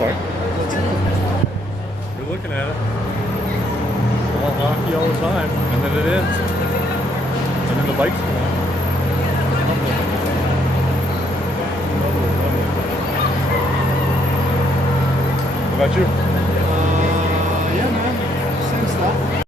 Sorry? You're looking at it. All hockey all the time, and then it ends. And then the bikes come on. What about you? Yeah, man. Same stuff.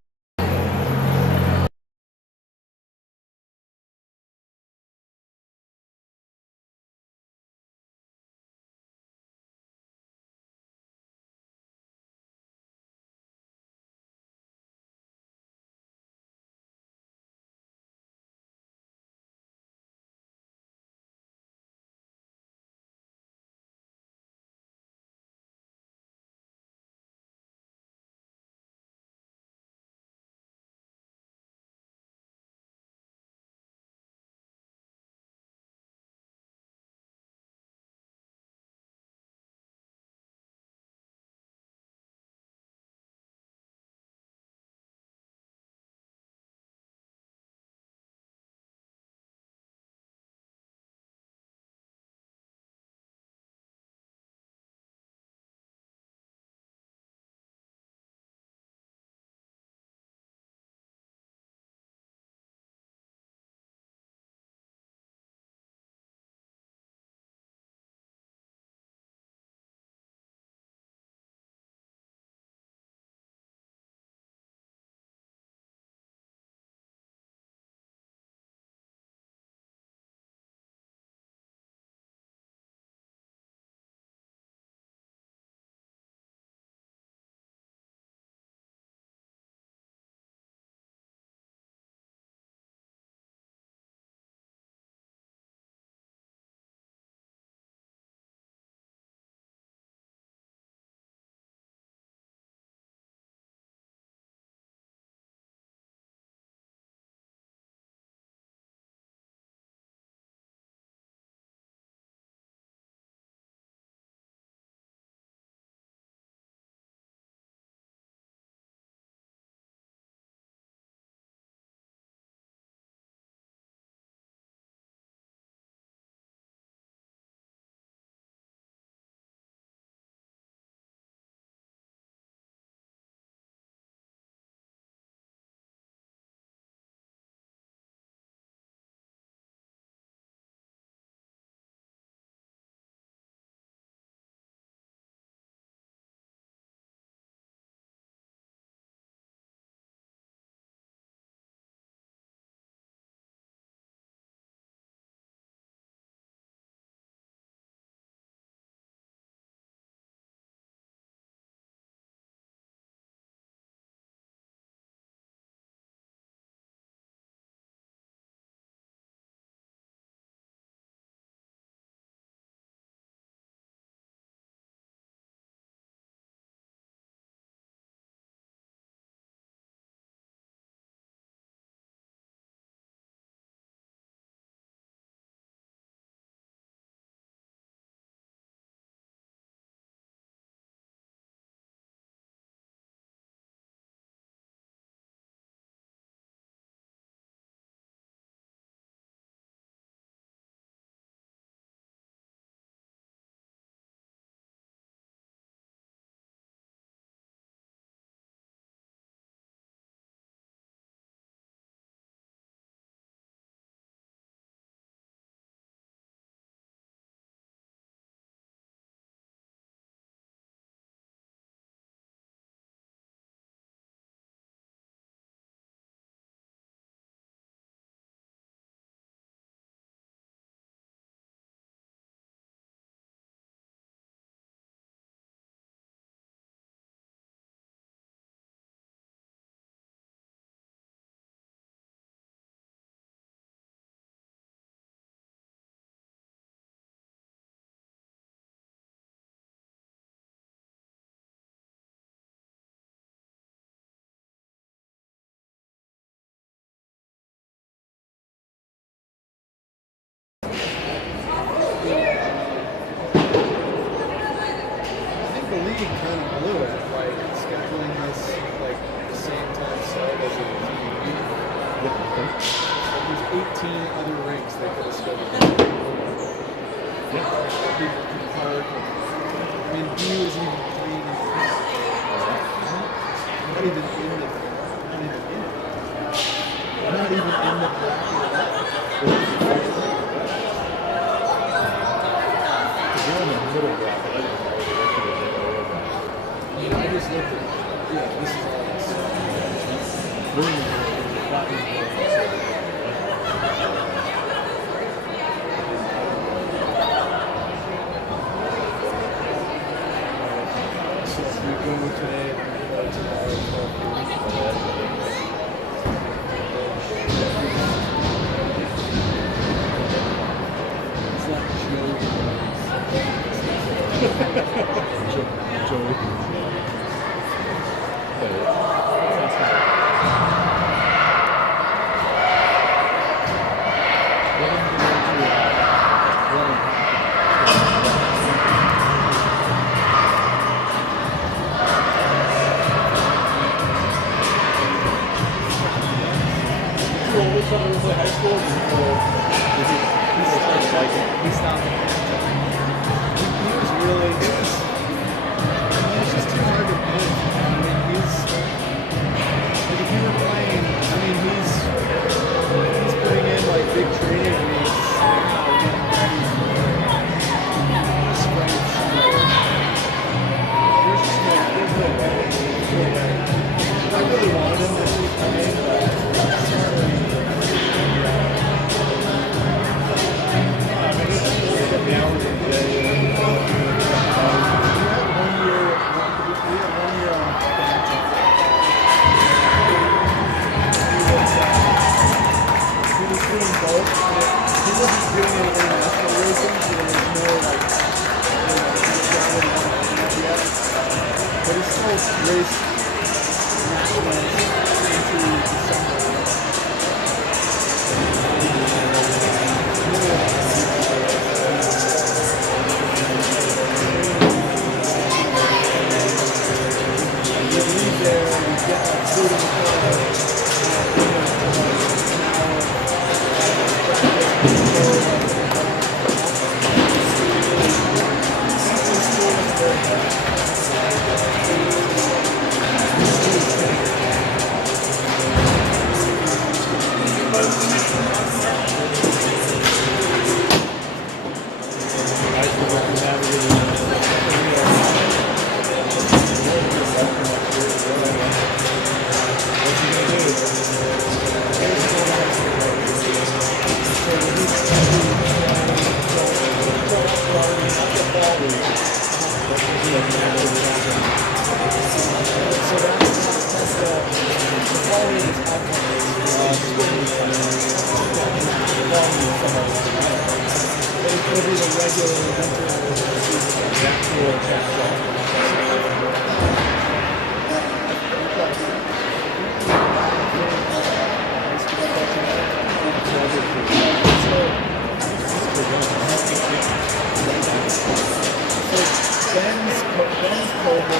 league kind of blew it, like scheduling this like the same time start as a TV. There's 18 other rinks they could have scheduled. Yeah. People can park. mean, he was even green and not even in the, not even in the You're in the middle bracket. I mean, I just looked at, yeah, this is all this. We're in the platinum bracket. So if you go today, tomorrow, it's like Joey. High school, he stopped. He was really, he was just too hard to play. I mean, if you were playing, I mean, he's putting in like big training weeks now, getting ready for spring. There's no way. I really wanted him this week, I mean, but race nationals into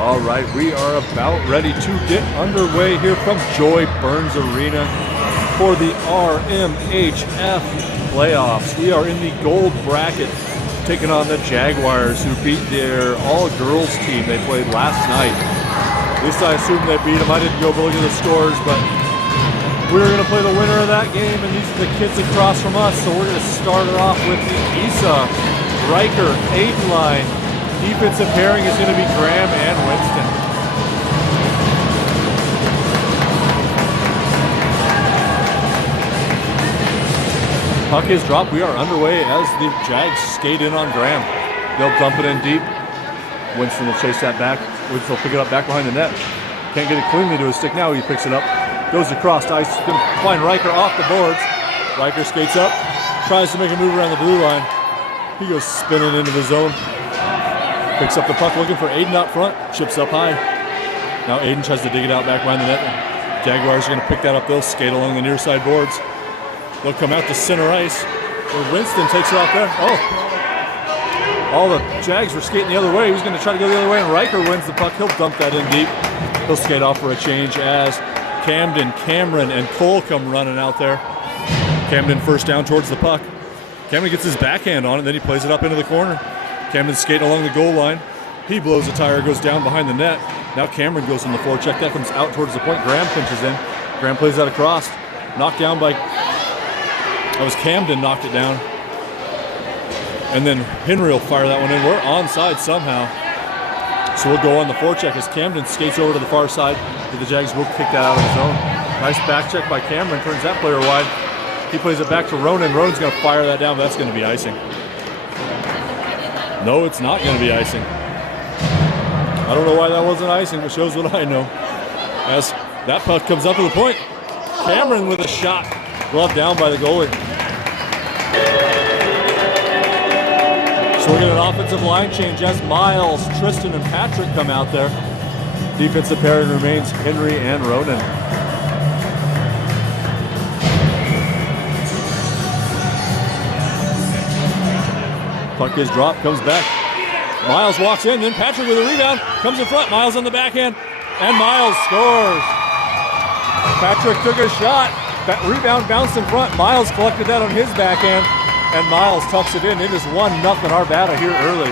All right, we are about ready to get underway here from Joy Burns Arena for the RMHF playoffs. We are in the gold bracket, taking on the Jaguars, who beat their all-girls team they played last night. At least I assume they beat them. I didn't go look at the scores, but we're going to play the winner of that game, and these are the kids across from us. So we're going to start it off with the Isa, Riker, Aiden line. Defensive pairing is going to be Graham and Winston. Puck is dropped. We are underway as the Jags skate in on Graham. They'll dump it in deep. Winston will chase that back. Winston will pick it up back behind the net. Can't get it cleanly to his stick now. He picks it up. Goes across ice. Going to find Riker off the boards. Riker skates up. Tries to make a move around the blue line. He goes spinning into the zone. Picks up the puck, looking for Aiden out front. Chips up high. Now Aiden tries to dig it out back behind the net. Jaguars are going to pick that up. They'll skate along the near side boards. They'll come out to center ice, where Winston takes it off there. Oh, all the Jags were skating the other way. He was going to try to go the other way, and Riker wins the puck. He'll dump that in deep. He'll skate off for a change as Camden, Cameron, and Cole come running out there. Camden first down towards the puck. Camden gets his backhand on it, then he plays it up into the corner. Camden skating along the goal line. He blows a tire, goes down behind the net. Now Cameron goes from the forecheck. That comes out towards the point. Graham pinches in. Graham plays that across. Knocked down by... That was Camden knocked it down. And then Henry will fire that one in. We're onside somehow. So we'll go on the forecheck as Camden skates over to the far side. The Jags will kick that out of his zone. Nice back check by Cameron. Turns that player wide. He plays it back to Ronan. Ronan's going to fire that down, but that's going to be icing. No, it's not going to be icing. I don't know why that wasn't icing, but shows what I know. As that puck comes up to the point. Cameron with a shot. Glove down by the goalie. So we're getting an offensive line change as Miles, Tristan, and Patrick come out there. Defensive pairing remains Henry and Ronan. Puck is dropped, comes back. Miles walks in, then Patrick with a rebound, comes in front. Miles on the backhand, and Miles scores. Patrick took a shot. That rebound bounced in front. Miles collected that on his backhand, and Miles tucks it in. It is 1-0 Arvada here early.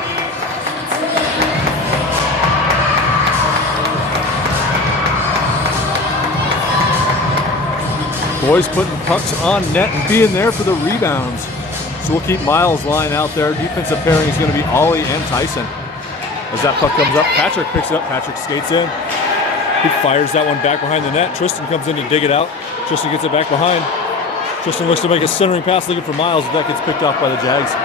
Boys putting pucks on net and being there for the rebounds. So we'll keep Miles' line out there. Defensive pairing is going to be Ollie and Tyson. As that puck comes up, Patrick picks it up. Patrick skates in. He fires that one back behind the net. Tristan comes in to dig it out. Tristan gets it back behind. Tristan looks to make a centering pass looking for Miles, but that gets picked off by the Jags.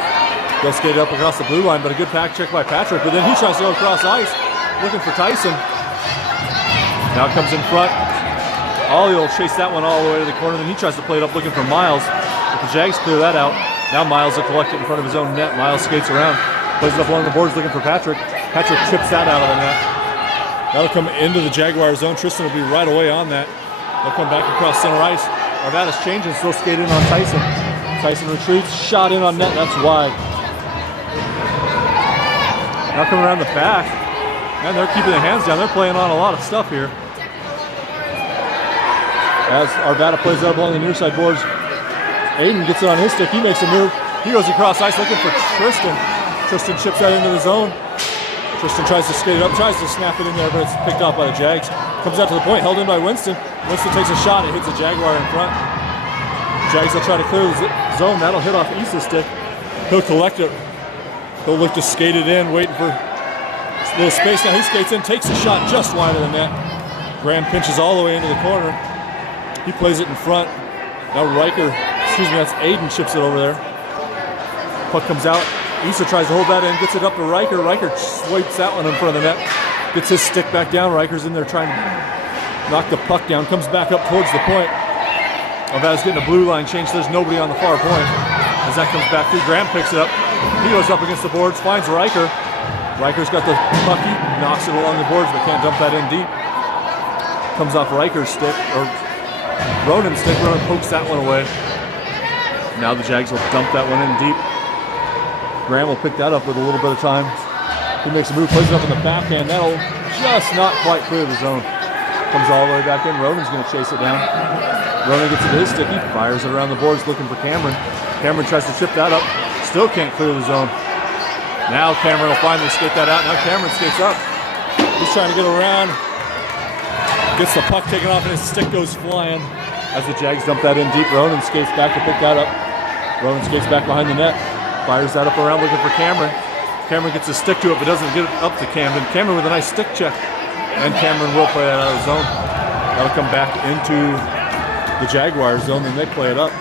They'll skate it up across the blue line, but a good back check by Patrick. But then he tries to go across ice, looking for Tyson. Now comes in front. Ollie will chase that one all the way to the corner. Then he tries to play it up looking for Miles. But the Jags clear that out. Now Miles will collect it in front of his own net. Miles skates around, plays it up along the boards looking for Patrick. Patrick chips that out of the net. That'll come into the Jaguar zone. Tristan will be right away on that. They'll come back across center ice. Arvada's changing, still skate in on Tyson. Tyson retreats, shot in on net, that's wide. Now coming around the back, and they're keeping their hands down. They're playing on a lot of stuff here. As Arvada plays it up along the near side boards, Aiden gets it on his stick. He makes a move. He goes across ice looking for Tristan. Tristan chips that into the zone. Tristan tries to skate it up, tries to snap it in there, but it's picked off by the Jags. Comes out to the point, held in by Winston. Winston takes a shot. It hits a Jaguar in front. Jags will try to clear the zone. That'll hit off Isa's stick. He'll collect it. He'll look to skate it in, waiting for a little space. Now he skates in, takes a shot just wide of the net. Graham pinches all the way into the corner. He plays it in front. Now Riker, that's Aiden, chips it over there. Puck comes out. Isa tries to hold that in, gets it up to Riker. Riker swipes that one in front of the net. Gets his stick back down. Riker's in there trying to knock the puck down. Comes back up towards the point. Arvada's getting a blue line change. There's nobody on the far point. As that comes back through, Graham picks it up. He goes up against the boards, finds Riker. Riker's got the puck. He knocks it along the boards, but can't dump that in deep. Comes off Riker's stick, or Ronan pokes that one away. Now the Jags will dump that one in deep. Graham will pick that up with a little bit of time. He makes a move, plays it up in the backhand. That'll just not quite clear the zone. Comes all the way back in. Ronan's going to chase it down. Ronan gets it to his stick. He fires it around the boards looking for Cameron. Cameron tries to chip that up. Still can't clear the zone. Now Cameron will finally skate that out. Now Cameron skates up. He's trying to get around. Gets the puck taken off and his stick goes flying. As the Jags dump that in deep, Ronan skates back to pick that up. Ronan skates back behind the net. Fires that up around looking for Cameron. Cameron gets a stick to it but doesn't get it up to Camden. Cameron with a nice stick check. And Cameron will play that out of the zone. That'll come back into the Jaguars zone and they play it up.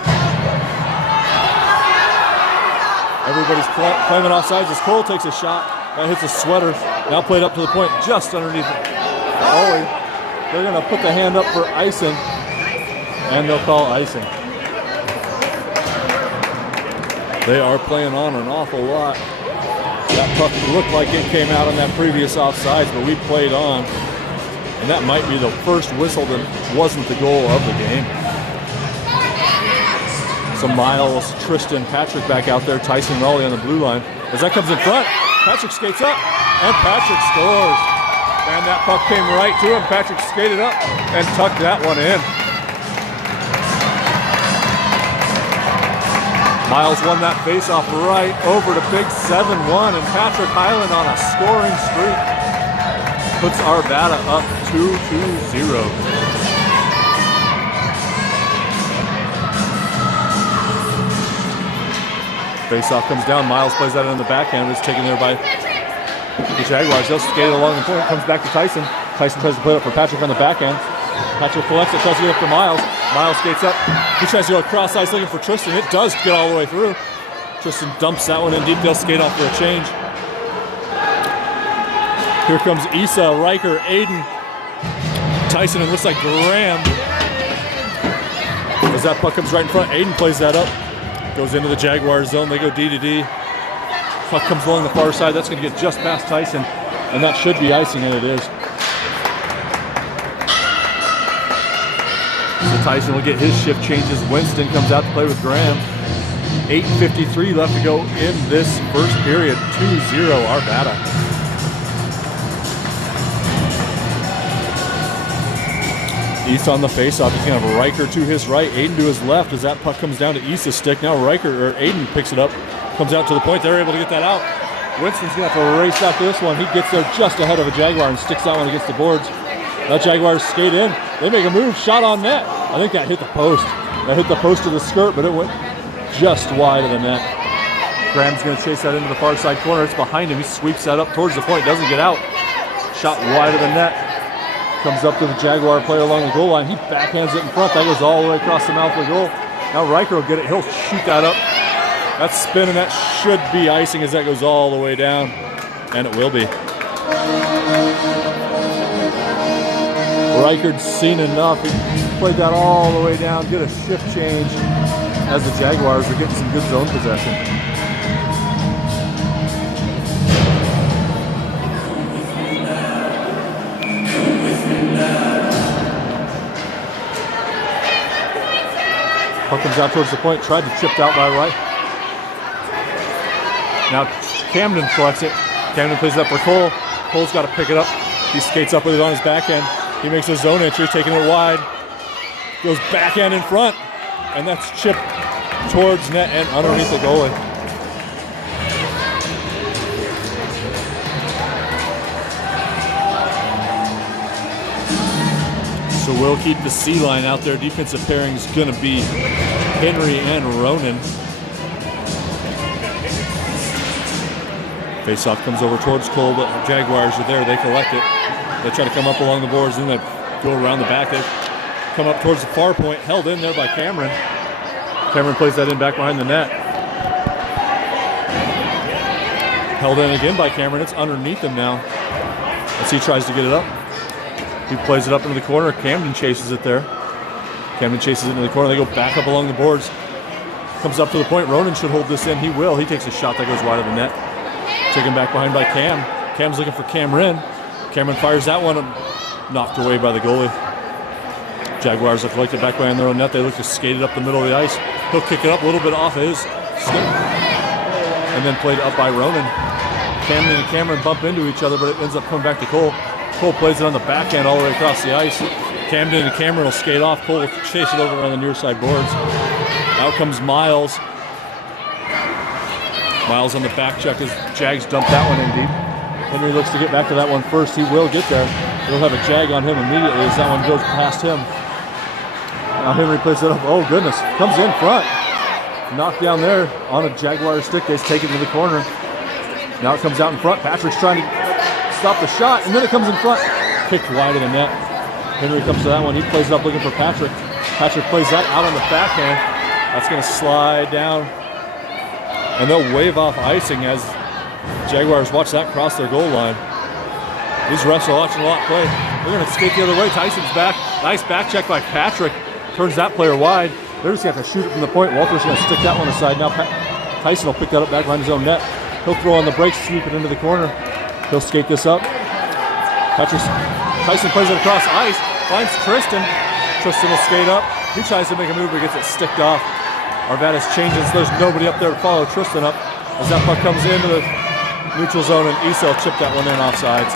Everybody's claiming offsides as Cole takes a shot. That hits a sweater. Now played up to the point just underneath it. Ollie. They're going to put the hand up for icing. And they'll call icing. They are playing on an awful lot. That puck looked like it came out on that previous offsides, but we played on. And that might be the first whistle that wasn't the goal of the game. So Miles, Tristan, Patrick back out there, Tyson Raleigh on the blue line. As that comes in front, Patrick skates up, and Patrick scores. And that puck came right to him. Patrick skated up and tucked that one in. Miles won that faceoff right over to Big 7-1, and Patrick Highland on a scoring streak puts Arvada up 2-0. Faceoff comes down. Miles plays that in the backhand. It's taken there by the Jaguars. They'll skate it along the point. Comes back to Tyson. Tyson tries to play it up for Patrick on the backhand. Patrick collects it, tries to get up to Miles. Miles skates up. He tries to go across ice looking for Tristan. It does get all the way through. Tristan dumps that one in deep. They'll skate off for a change. Here comes Issa, Riker, Aiden, Tyson, and looks like Graham. As that puck comes right in front, Aiden plays that up. Goes into the Jaguars zone. They go D to D. Puck comes along the far side. That's going to get just past Tyson. And that should be icing, and it is. So Tyson will get his shift changes. Winston comes out to play with Graham. 8:53 left to go in this first period. 2-0 Arvada. East on the faceoff. He's going to have Riker to his right, Aiden to his left as that puck comes down to East's stick. Now Aiden picks it up, comes out to the point. They're able to get that out. Winston's going to have to race after this one. He gets there just ahead of a Jaguar and sticks that one against the boards. That Jaguars skate in. They make a move, shot on net. I think that hit the post. That hit the post of the skirt, but it went just wide of the net. Graham's going to chase that into the far side corner. It's behind him. He sweeps that up towards the point, doesn't get out. Shot wide of the net. Comes up to the Jaguar player along the goal line. He backhands it in front. That goes all the way across the mouth of the goal. Now Riker will get it. He'll shoot that up. That's spinning. That should be icing as that goes all the way down. And it will be. Riker's seen enough. He played that all the way down. Get a shift change as the Jaguars are getting some good zone possession. Puck comes out towards the point, tried to chip out by right. Now Camden collects it. Camden plays it up for Cole. Cole's got to pick it up. He skates up with it on his backhand. He makes a zone entry, taking it wide. Goes backhand in front, and that's chipped towards net and underneath the goalie. So we'll keep the C line out there. Defensive pairing is going to be Henry and Ronan. Faceoff comes over towards Cole, but Jaguars are there. They collect it. They try to come up along the boards, then they go around the back. They come up towards the far point, held in there by Cameron. Cameron plays that in back behind the net. Held in again by Cameron. It's underneath him now as he tries to get it up. He plays it up into the corner. Camden chases it there. Camden chases it into the corner. They go back up along the boards. Comes up to the point. Ronan should hold this in. He will. He takes a shot that goes wide of the net. Taken back behind by Cam. Cam's looking for Cameron. Cameron fires that one. Knocked away by the goalie. Jaguars will collect it back behind their own net. They look to skate it up the middle of the ice. He'll kick it up a little bit off of his stick. And then played up by Ronan. Camden and Cameron bump into each other, but it ends up coming back to Cole. Cole plays it on the backhand all the way across the ice. Camden and Cameron will skate off. Cole will chase it over on the near side boards. Out comes Miles. Miles on the back check as Jags dump that one in deep. Henry looks to get back to that one first. He will get there. He'll have a Jag on him immediately as that one goes past him. Now Henry plays it up. Oh, goodness. Comes in front. Knocked down there on a Jaguar stick. They take it to the corner. Now it comes out in front. Patrick's trying to stop the shot, and then it comes in front. Kicked wide of the net. Henry comes to that one. He plays it up looking for Patrick. Patrick plays that out on the backhand. That's going to slide down. And they'll wave off icing as Jaguars watch that cross their goal line. These refs are watching a lot play. They're going to skate the other way. Tyson's back. Nice back check by Patrick. Turns that player wide. They're just going to have to shoot it from the point. Walter's going to stick that one aside. Now Tyson will pick that up back behind his own net. He'll throw on the brakes, sweep it into the corner. He'll skate this up. Tyson plays it across ice. Finds Tristan. Tristan will skate up. He tries to make a move, but gets it sticked off. Arvada's changing, so there's nobody up there to follow Tristan up. As that puck comes into the neutral zone, and Issa will chip that one in offsides.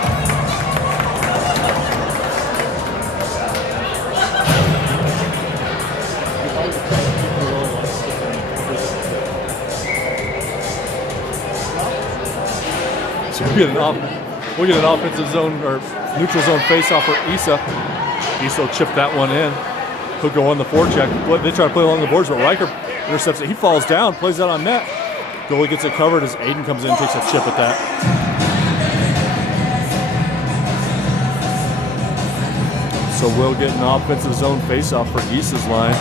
So we'll get an offensive zone or neutral zone face-off for Issa. Issa will chip that one in. He'll go on the forecheck. They try to play along the boards, but Riker intercepts it. He falls down, plays that on net. Goalie gets it covered as Aiden comes in and takes a chip at that. So we'll get an offensive zone face-off for Issa's line.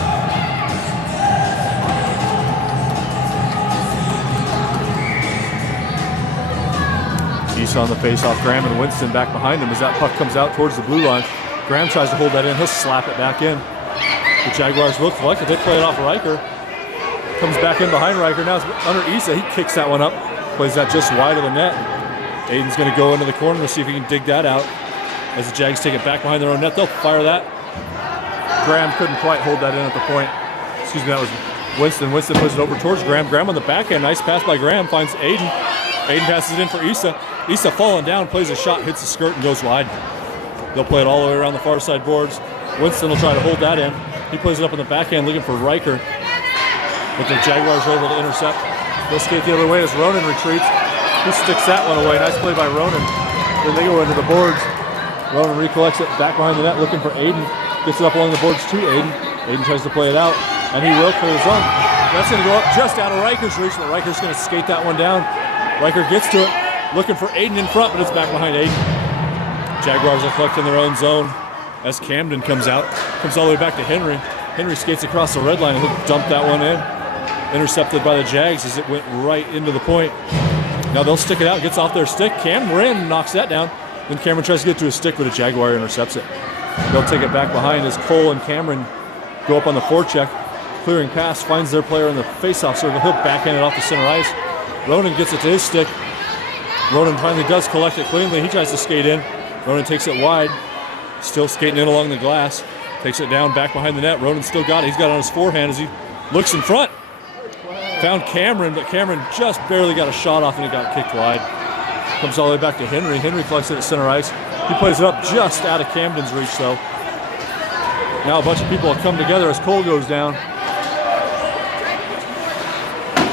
Issa on the face-off. Graham and Winston back behind him as that puck comes out towards the blue line. Graham tries to hold that in. He'll slap it back in. The Jaguars will collect it. They play it off Riker. Comes back in behind Riker. Now it's under Issa. He kicks that one up. Plays that just wide of the net. Aiden's going to go into the corner to see if he can dig that out. As the Jags take it back behind their own net, they'll fire that. Graham couldn't quite hold that in at the point. Excuse me, that was Winston. Winston puts it over towards Graham. Graham on the backhand. Nice pass by Graham. Finds Aiden. Aiden passes it in for Issa. Issa falling down, plays a shot, hits the skirt, and goes wide. They'll play it all the way around the far side boards. Winston will try to hold that in. He plays it up on the backhand looking for Riker. But the Jaguars are able to intercept. They'll skate the other way as Ronan retreats. He sticks that one away. Nice play by Ronan. Then they go into the boards. Ronan recollects it back behind the net looking for Aiden. Gets it up along the boards to Aiden. Aiden tries to play it out, and he will clear his own. That's going to go up just out of Riker's reach, but Riker's going to skate that one down. Riker gets to it, looking for Aiden in front, but it's back behind Aiden. Jaguars are collecting their own zone as Camden comes out. Comes all the way back to Henry. Henry skates across the red line and he'll dump that one in. Intercepted by the Jags as it went right into the point. Now they'll stick it out, gets off their stick. Cameron knocks that down. Then Cameron tries to get to his stick, but a Jaguar intercepts it. They'll take it back behind as Cole and Cameron go up on the forecheck. Clearing pass, finds their player in the face-off circle. He'll backhand it off the center ice. Ronan gets it to his stick. Ronan finally does collect it cleanly. He tries to skate in. Ronan takes it wide. Still skating in along the glass. Takes it down back behind the net. Ronan still got it. He's got it on his forehand as he looks in front. Found Cameron, but Cameron just barely got a shot off and it got kicked wide. Comes all the way back to Henry. Henry collects it at center ice. He plays it up just out of Camden's reach though. Now a bunch of people have come together as Cole goes down.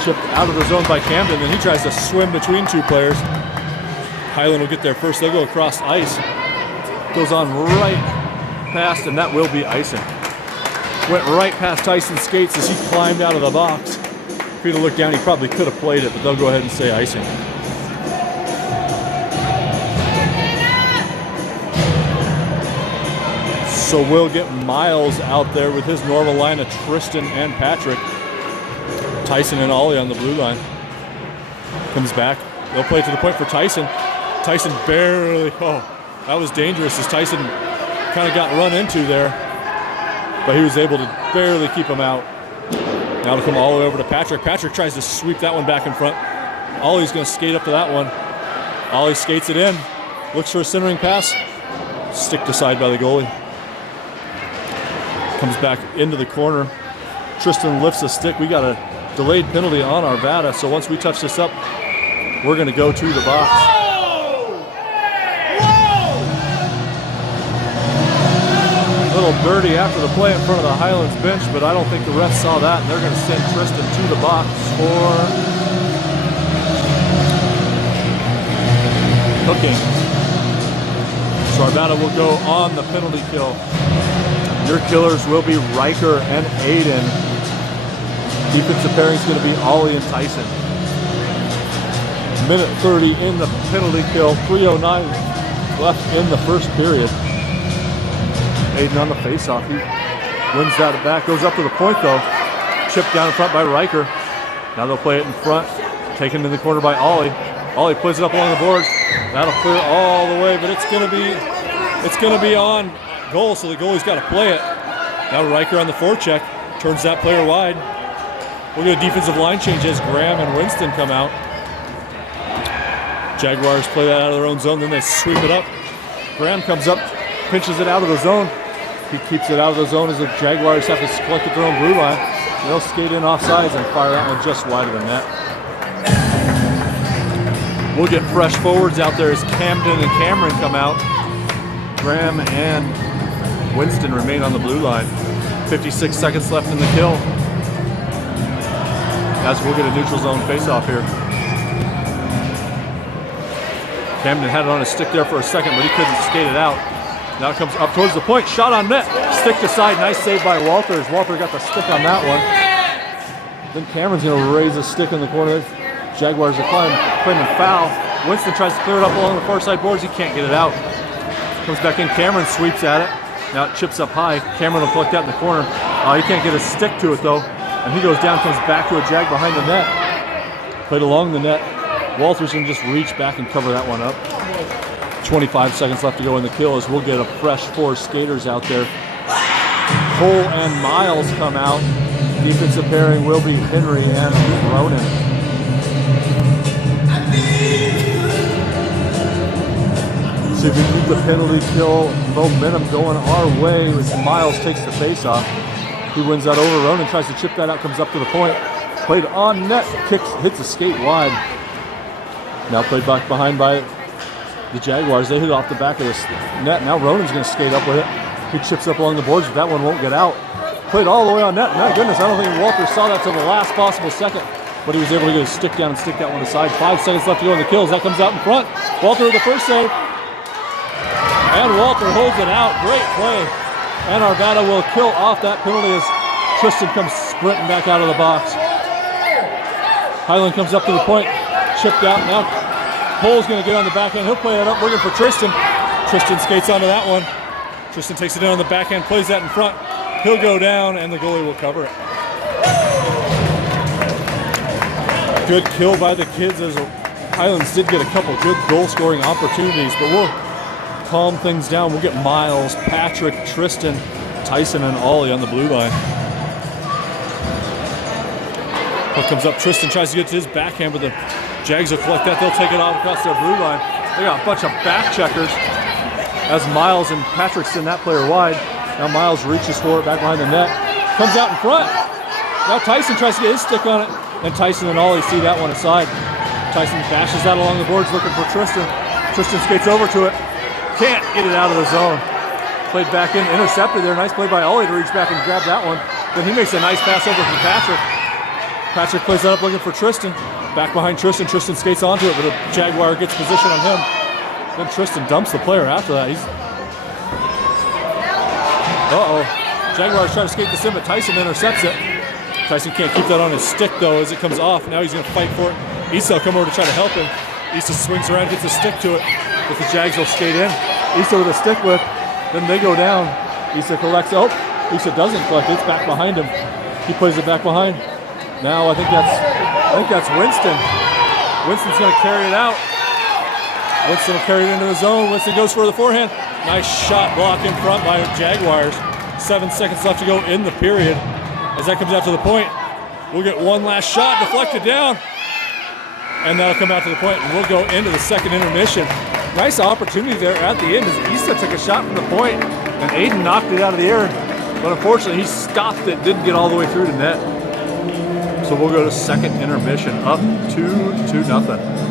Chipped out of the zone by Camden, and he tries to swim between two players. Highland will get there first. They'll go across ice. Goes on right past, and that will be icing. Went right past Tyson's skates as he climbed out of the box. If he'd have looked down, he probably could have played it, but they'll go ahead and say icing. So we'll get Miles out there with his normal line of Tristan and Patrick. Tyson and Ollie on the blue line. Comes back. They'll play to the point for Tyson. Tyson barely, that was dangerous as Tyson kind of got run into there. But he was able to barely keep him out. Now to come all the way over to Patrick. Patrick tries to sweep that one back in front. Ollie's going to skate up to that one. Ollie skates it in. Looks for a centering pass. Sticked aside by the goalie. Comes back into the corner. Tristan lifts a stick. We got a delayed penalty on Arvada, so once we touch this up, we're going to go to the box. A little dirty after the play in front of the Highlands bench, but I don't think the refs saw that, and they're going to send Tristan to the box for hooking. So Arvada will go on the penalty kill. Your killers will be Riker and Aiden. Defensive pairing is going to be Ollie and Tyson. Minute 30 in the penalty kill. 3:09 left in the first period. Aiden on the faceoff. He wins that back. Goes up to the point though. Chipped down in front by Riker. Now they'll play it in front. Taken in the corner by Ollie. Ollie plays it up along the boards. That'll clear all the way, but it's gonna be on goal, so the goalie's got to play it. Now Riker on the forecheck turns that player wide. We'll get a defensive line change as Graham and Winston come out. Jaguars play that out of their own zone, then they sweep it up. Graham comes up, pinches it out of the zone. He keeps it out of the zone as the Jaguars have to collect at their own blue line. They'll skate in offsides and fire that one just wide of the net. We'll get fresh forwards out there as Camden and Cameron come out. Graham and Winston remain on the blue line. 56 seconds left in the kill. As we'll get a neutral zone face-off here. Camden had it on his stick there for a second, but he couldn't skate it out. Now it comes up towards the point. Shot on net. Stick to side. Nice save by Walter as Walter got the stick on that one. Then Cameron's going to raise a stick in the corner. Jaguars are claiming foul. Winston tries to clear it up along the far side boards. He can't get it out. Comes back in. Cameron sweeps at it. Now it chips up high. Cameron will collect that in the corner. He can't get a stick to it though. And he goes down, comes back to a Jag behind the net. Played along the net. Walter's going to just reach back and cover that one up. 25 seconds left to go in the kill as we'll get a fresh 4 skaters out there. Cole and Miles come out. Defensive pairing will be Henry and Ronan. So if we keep the penalty kill momentum going our way as Miles takes the face off. He wins that over. Ronan tries to chip that out, comes up to the point. Played on net, hits a skate wide. Now played back behind by the Jaguars. They hit off the back of the net. Now Ronan's going to skate up with it. He chips up along the boards, but that one won't get out. Played all the way on net. My goodness, I don't think Walter saw that till the last possible second, but he was able to get a stick down and stick that one aside. 5 seconds left to go in the kills. That comes out in front. Walter with the first save. And Walter holds it out. Great play. And Arvada will kill off that penalty as Tristan comes sprinting back out of the box. Highland comes up to the point. Chipped out. Now Cole's going to get on the backhand. He'll play that up, looking for Tristan. Tristan skates onto that one. Tristan takes it in on the backhand, plays that in front. He'll go down, and the goalie will cover it. Good kill by the kids as Highlands did get a couple good goal-scoring opportunities, but we'll calm things down. We'll get Miles, Patrick, Tristan, Tyson, and Ollie on the blue line. Puck comes up. Tristan tries to get to his backhand, but the Jags will collect that. They'll take it off across their blue line. They got a bunch of back checkers as Miles and Patrick send that player wide. Now Miles reaches for it back behind the net. Comes out in front. Now Tyson tries to get his stick on it. And Tyson and Ollie see that one aside. Tyson bashes that along the boards looking for Tristan. Tristan skates over to it. Can't get it out of the zone. Played back in, intercepted there. Nice play by Ollie to reach back and grab that one. Then he makes a nice pass over from Patrick. Patrick plays that up looking for Tristan. Back behind Tristan. Tristan skates onto it, but the Jaguar gets position on him. Then Tristan dumps the player after that. Jaguars try to skate this in, but Tyson intercepts it. Tyson can't keep that on his stick, though, as it comes off. Now he's going to fight for it. Issa will come over to try to help him. Issa swings around, gets a stick to it, but the Jags will skate in. Issa with a stick whip. Then they go down. Issa collects. Oh, Issa doesn't collect. It's back behind him. He plays it back behind. Now I think that's Winston. Winston's going to carry it out. Winston will carry it into the zone. Winston goes for the forehand. Nice shot block in front by Jaguars. 7 seconds left to go in the period. As that comes out to the point, we'll get one last shot deflected down. And that'll come out to the point, and we'll go into the second intermission. Nice opportunity there at the end as Issa took a shot from the point, and Aiden knocked it out of the air. But unfortunately, he stopped it, didn't get all the way through to net. So we'll go to second intermission, up 2-0.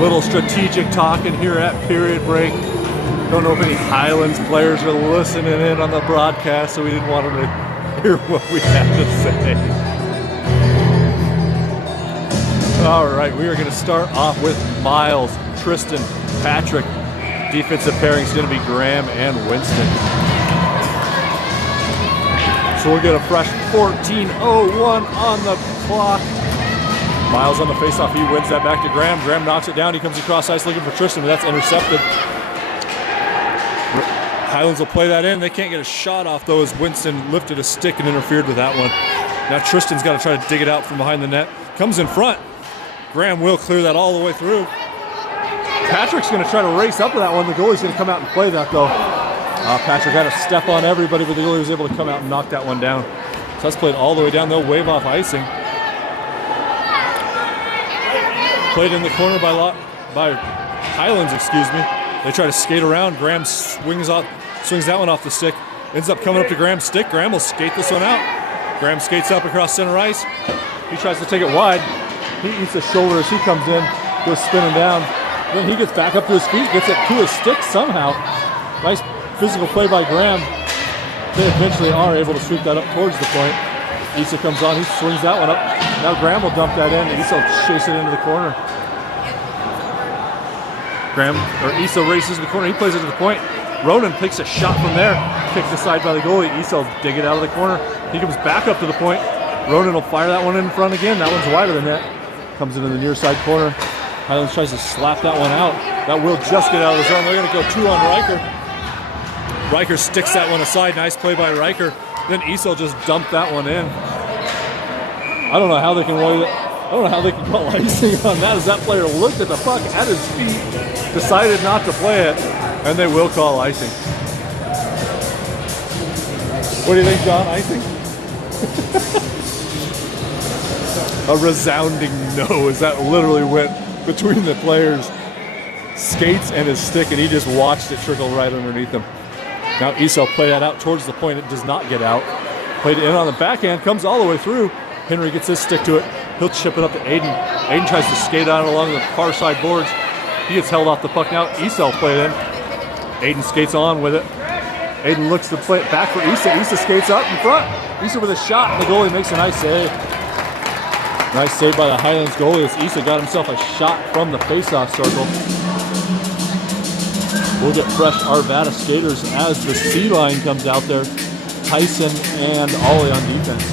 Little strategic talking here at period break. Don't know if any Highlands players are listening in on the broadcast, so we didn't want them to hear what we had to say. All right, we are going to start off with Miles, Tristan, Patrick. Defensive pairing is going to be Graham and Winston. So we'll get a fresh 14:01 on the clock. Miles on the faceoff, he wins that back to Graham. Graham knocks it down, he comes across ice looking for Tristan, but that's intercepted. Highlands will play that in. They can't get a shot off though as Winston lifted a stick and interfered with that one. Now Tristan's got to try to dig it out from behind the net. Comes in front. Graham will clear that all the way through. Patrick's going to try to race up to that one. The goalie's going to come out and play that though. Patrick had a step on everybody, but the goalie was able to come out and knock that one down. So that's played all the way down. They'll wave off icing. Played in the corner by Highlands, excuse me. They try to skate around. Graham swings that one off the stick. Ends up coming up to Graham's stick. Graham will skate this one out. Graham skates up across center ice. He tries to take it wide. He eats a shoulder as he comes in, goes spinning down. Then he gets back up to his feet, gets it to his stick somehow. Nice physical play by Graham. They eventually are able to sweep that up towards the point. Issa comes on, he swings that one up. Now Graham will dump that in, and Issa will chase it into the corner. Issa races to the corner, he plays it to the point. Ronan takes a shot from there, kicked aside by the goalie. Issa will dig it out of the corner. He comes back up to the point. Ronan will fire that one in front again. That one's wider than that. Comes into the near side corner. Highlands tries to slap that one out. That will just get out of the zone. They're going to go 2 on Riker. Riker sticks that one aside. Nice play by Riker. Then Issa will just dump that one in. I don't know how they can call icing on that, as that player looked at the puck at his feet, decided not to play it, and they will call icing. What do you think, John? Icing? A resounding no, as that literally went between the player's skates and his stick, and he just watched it trickle right underneath him. Now Issa will play that out towards the point. It does not get out. Played it in on the backhand, comes all the way through. Henry gets his stick to it. He'll chip it up to Aiden. Aiden tries to skate out along the far side boards. He gets held off the puck now. Issa will play it in. Aiden skates on with it. Aiden looks to play it back for Issa. Issa skates up in front. Issa with a shot, and the goalie makes a nice save. Nice save by the Highlands goalie as Issa got himself a shot from the faceoff circle. We'll get fresh Arvada skaters as the C line comes out there. Tyson and Ollie on defense.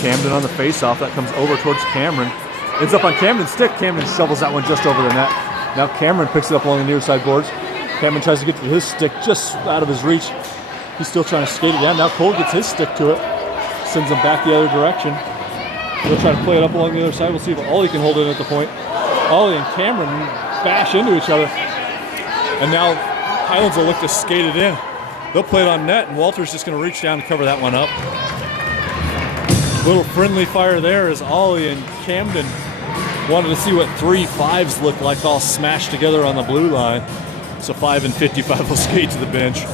Camden on the faceoff. That comes over towards Cameron. Ends up on Camden's stick. Camden shovels that one just over the net. Now Cameron picks it up along the near side boards. Cameron tries to get to his stick just out of his reach. He's still trying to skate it down. Now Cole gets his stick to it. Sends him back the other direction. He'll try to play it up along the other side. We'll see if Ollie can hold it at the point. Ollie and Cameron bash into each other. And now Highlands will look to skate it in. They'll play it on net, and Walter's just going to reach down to cover that one up. Little friendly fire there as Ollie and Camden wanted to see what 3 5s look like all smashed together on the blue line. So 5 and 55 will skate to the bench.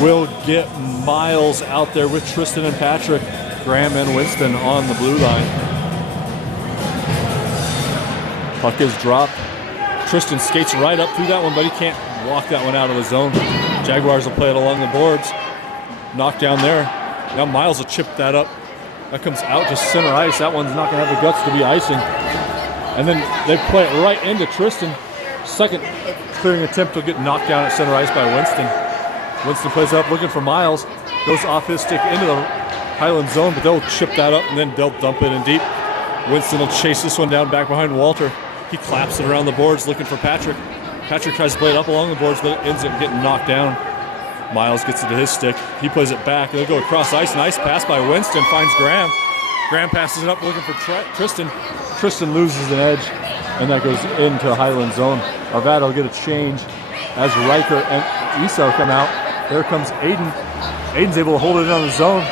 We'll get Miles out there with Tristan and Patrick, Graham and Winston on the blue line. Puck is dropped. Tristan skates right up through that one, but he can't walk that one out of the zone. Jaguars will play it along the boards. Knocked down there. Now Miles will chip that up. That comes out to center ice. That one's not going to have the guts to be icing. And then they play it right into Tristan. Second clearing attempt will get knocked down at center ice by Winston. Winston plays up looking for Miles. Goes off his stick into the Highland zone, but they'll chip that up and then they'll dump it in deep. Winston will chase this one down back behind Walter. He claps it around the boards looking for Patrick. Patrick tries to play it up along the boards, but it ends up getting knocked down. Miles gets it to his stick. He plays it back. They'll go across ice. Nice pass by Winston. Finds Graham. Graham passes it up looking for Tristan. Tristan loses an edge, and that goes into Highland zone. Arvada will get a change as Riker and Issa come out. There comes Aiden. Aiden's able to hold it in on the zone.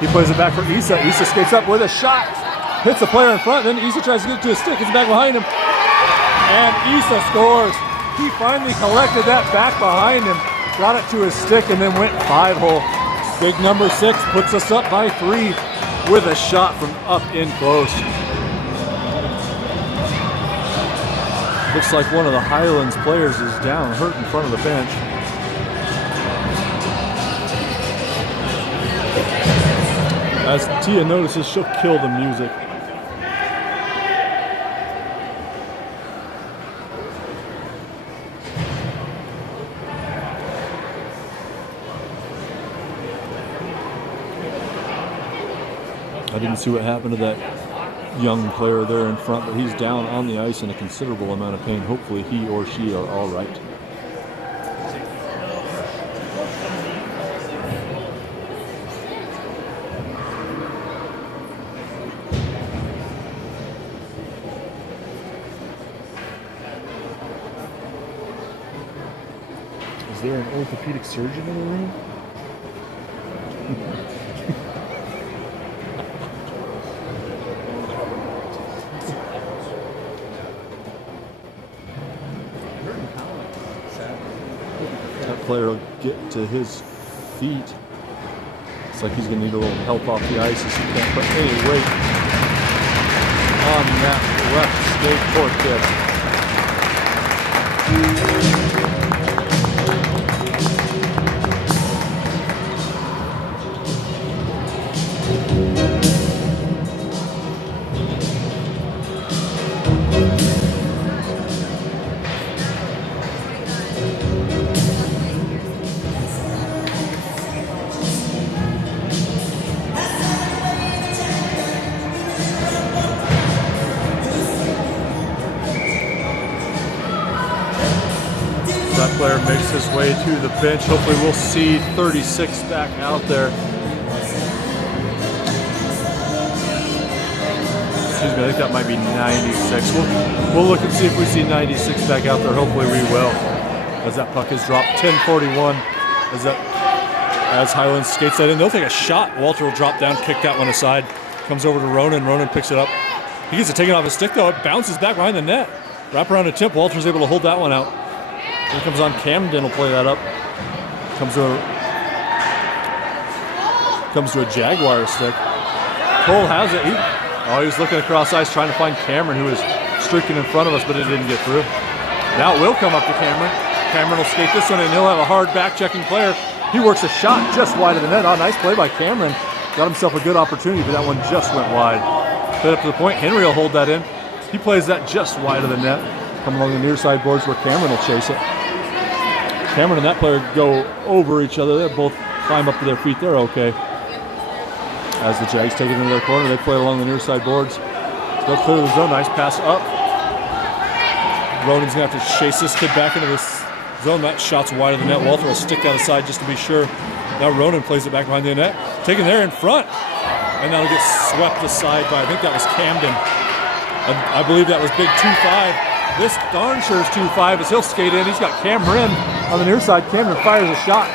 He plays it back for Issa. Issa skates up with a shot. Hits the player in front, then Issa tries to get it to his stick. It's back behind him. And Issa scores. He finally collected that back behind him. Got it to his stick and then went 5-hole. Big number 6 puts us up by 3 with a shot from up in close. Looks like one of the Highlands players is down, hurt in front of the bench. As Tia notices, she'll kill the music. I didn't see what happened to that young player there in front, but he's down on the ice in a considerable amount of pain. Hopefully he or she are all right. Is there an orthopedic surgeon in the room? Player will get to his feet. It's like he's going to need a little help off the ice as he can't put any weight on that left skate kid. That player makes his way to the bench. Hopefully we'll see 36 back out there. Excuse me, I think that might be 96. We'll look and see if we see 96 back out there. Hopefully we will. As that puck is dropped, 10:41. As Highlands skates that in, they'll take a shot. Walter will drop down, kick that one aside. Comes over to Ronan. Ronan picks it up. He gets it taken off his stick though. It bounces back behind the net. Wrap around a tip. Walter's able to hold that one out. Here comes on Camden, will play that up. Comes to a Jaguar stick. Cole has it. He was looking across ice trying to find Cameron, who was streaking in front of us, but it didn't get through. Now it will come up to Cameron. Cameron will skate this one, and he'll have a hard back-checking player. He works a shot just wide of the net. Oh, nice play by Cameron. Got himself a good opportunity, but that one just went wide. Put up to the point. Henry will hold that in. He plays that just wide of the net. Come along the near side boards where Cameron will chase it. Cameron and that player go over each other. They both climb up to their feet. They're okay. As the Jags take it into their corner, they play it along the near side boards. They'll clear the zone. Nice pass up. Ronan's going to have to chase this kid back into this zone. That shot's wide of the net. Walter will stick that aside just to be sure. Now Ronan plays it back behind the net. Taken there in front. And that'll get swept aside by, I think that was Camden. I believe that was big 2-5. This darn sure is 2-5 as he'll skate in. He's got Cameron on the near side. Cameron fires a shot.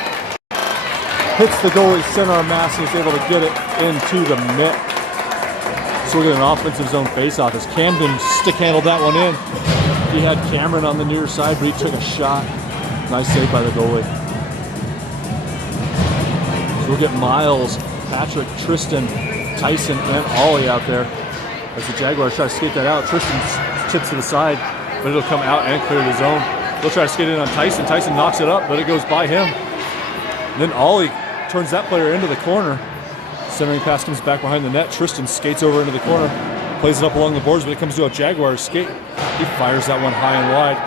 Hits the goalie's center of mass and is able to get it into the net. So we'll get an offensive zone faceoff as Camden stick handled that one in. He had Cameron on the near side, but he took a shot. Nice save by the goalie. So we'll get Miles, Patrick, Tristan, Tyson, and Ollie out there as the Jaguars try to skate that out. Tristan tips to the side, but it'll come out and clear the zone. They'll try to skate in on Tyson. Tyson knocks it up, but it goes by him. And then Ollie turns that player into the corner. Centering pass comes back behind the net. Tristan skates over into the corner, plays it up along the boards, but it comes to a Jaguars skate. He fires that one high and wide.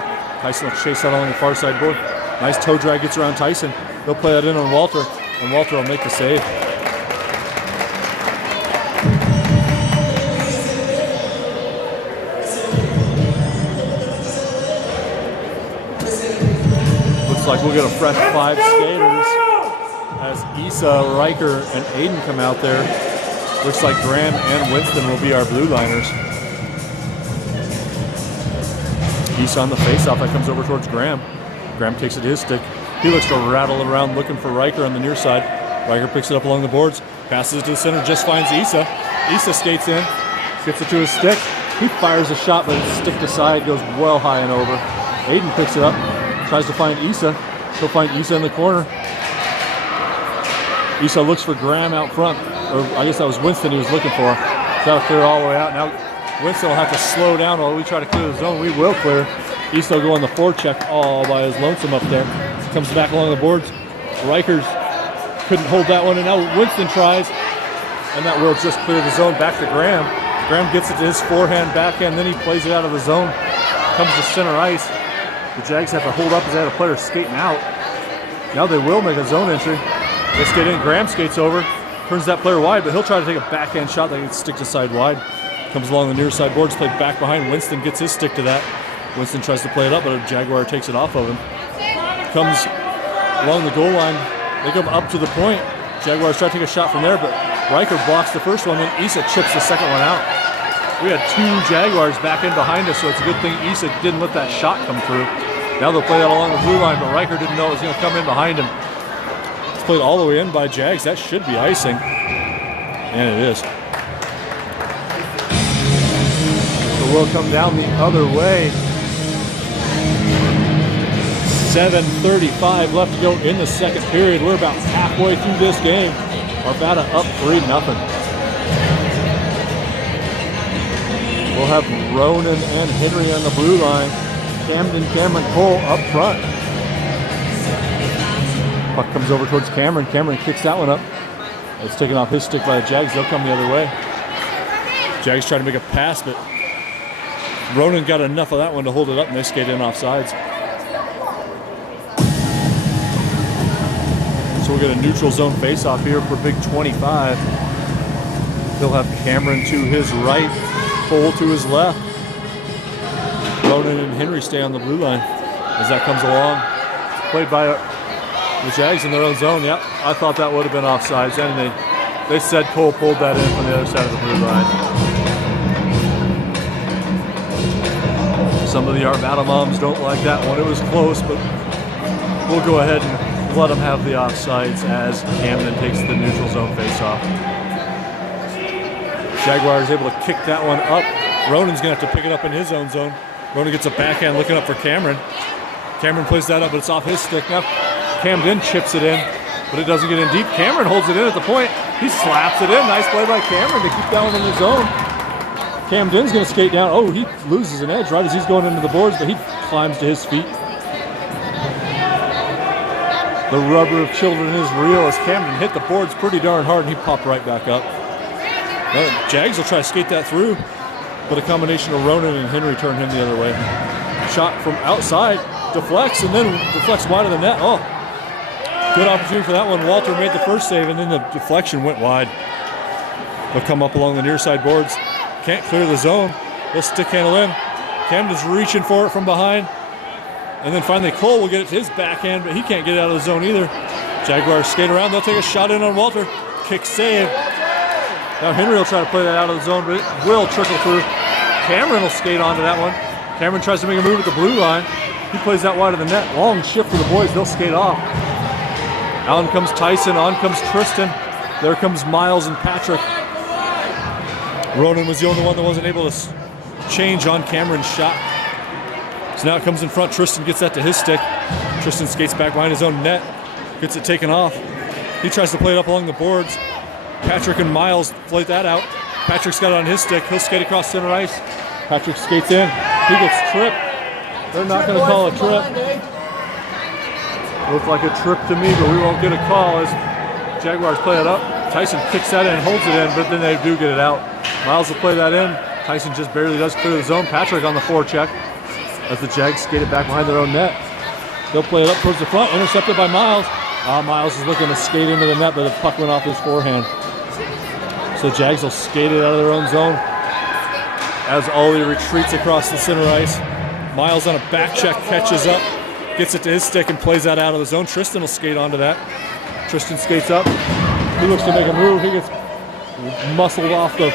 Tyson will chase that along the far side board. Nice toe drag, gets around Tyson. He'll play that in on Walter, and Walter will make the save. Looks like we'll get a fresh 5 skaters as Issa, Riker, and Aiden come out there. Looks like Graham and Winston will be our blue liners. Issa on the face-off, that comes over towards Graham. Graham takes it to his stick. He looks to rattle around looking for Riker on the near side. Riker picks it up along the boards, passes it to the center, just finds Issa. Issa skates in, gets it to his stick. He fires a shot, but his stick to side goes well high and over. Aiden picks it up, tries to find Issa. He'll find Issa in the corner. Issa looks for Graham out front. Or I guess that was Winston he was looking for. Got to clear all the way out. Now Winston will have to slow down while we try to clear the zone. We will clear. Issa will go on the forecheck all by his lonesome up there. Comes back along the boards. Rikers couldn't hold that one, and now Winston tries. And that will just clear the zone back to Graham. Graham gets it to his forehand, backhand, then he plays it out of the zone. Comes to center ice. The Jags have to hold up as they had a player skating out. Now they will make a zone entry. They skate in. Graham skates over. Turns that player wide, but he'll try to take a backhand shot that can stick to side wide. Comes along the near side boards, played back behind. Winston gets his stick to that. Winston tries to play it up, but a Jaguar takes it off of him. Comes along the goal line. They come up to the point. Jaguars try to take a shot from there, but Riker blocks the first one, and Issa chips the second one out. We had 2 Jaguars back in behind us, so it's a good thing Issa didn't let that shot come through. Now they'll play that along the blue line, but Riker didn't know it was going to come in behind him. It's played all the way in by Jags. That should be icing. And it is. So we'll come down the other way. 7:35 left to go in the second period. We're about halfway through this game. Arvada up 3-0. We'll have Ronan and Henry on the blue line. Cameron Cole up front. Puck comes over towards Cameron. Cameron kicks that one up. It's taken off his stick by the Jags. They'll come the other way. Jags try to make a pass, but Ronan got enough of that one to hold it up, and they skate in off sides. So we'll get a neutral zone face-off here for Big 25. He'll have Cameron to his right, Cole to his left. Ronan and Henry stay on the blue line as that comes along. Played by the Jags in their own zone. Yeah, I thought that would have been offsides. And they said Cole pulled that in from the other side of the blue line. Some of the Arvada moms don't like that one. It was close, but we'll go ahead and let them have the offsides as Camden takes the neutral zone face-off. Jaguars able to kick that one up. Ronan's going to have to pick it up in his own zone. Ronan gets a backhand looking up for Cameron. Cameron plays that up, but it's off his stick. Now Camden chips it in, but it doesn't get in deep. Cameron holds it in at the point. He slaps it in. Nice play by Cameron to keep that one in the zone. Camden's going to skate down. Oh, he loses an edge right as he's going into the boards, but he climbs to his feet. The rubber of children is real as Camden hit the boards pretty darn hard, and he popped right back up. Well, Jags will try to skate that through, but a combination of Ronan and Henry turn him the other way. Shot from outside, deflects, and then deflects wide of the net. Oh, good opportunity for that one. Walter made the first save, and then the deflection went wide. They'll come up along the near side boards. Can't clear the zone. They'll stick handle in. Camden's reaching for it from behind. And then finally Cole will get it to his backhand, but he can't get it out of the zone either. Jaguars skate around. They'll take a shot in on Walter. Kick save. Now Henry will try to play that out of the zone, but it will trickle through. Cameron will skate onto that one. Cameron tries to make a move at the blue line. He plays that wide of the net. Long shift for the boys. They'll skate off. On comes Tyson. On comes Tristan. There comes Miles and Patrick. Ronan was the only one that wasn't able to change on Cameron's shot. So now it comes in front. Tristan gets that to his stick. Tristan skates back behind his own net. Gets it taken off. He tries to play it up along the boards. Patrick and Miles play that out. Patrick's got it on his stick. He'll skate across center ice. Patrick skates in. He gets tripped. They're not going to call a trip. Looks like a trip to me, but we won't get a call as Jaguars play it up. Tyson kicks that in and holds it in, but then they do get it out. Miles will play that in. Tyson just barely does clear the zone. Patrick on the forecheck. as the Jags skate it back behind their own net. They'll play it up towards the front, intercepted by Miles. Miles is looking to skate into the net, but the puck went off his forehand. So the Jags will skate it out of their own zone as Ollie retreats across the center ice. Miles on a back check catches up, gets it to his stick and plays that out of the zone. Tristan will skate onto that. Tristan skates up. He looks to make a move. He gets muscled off the...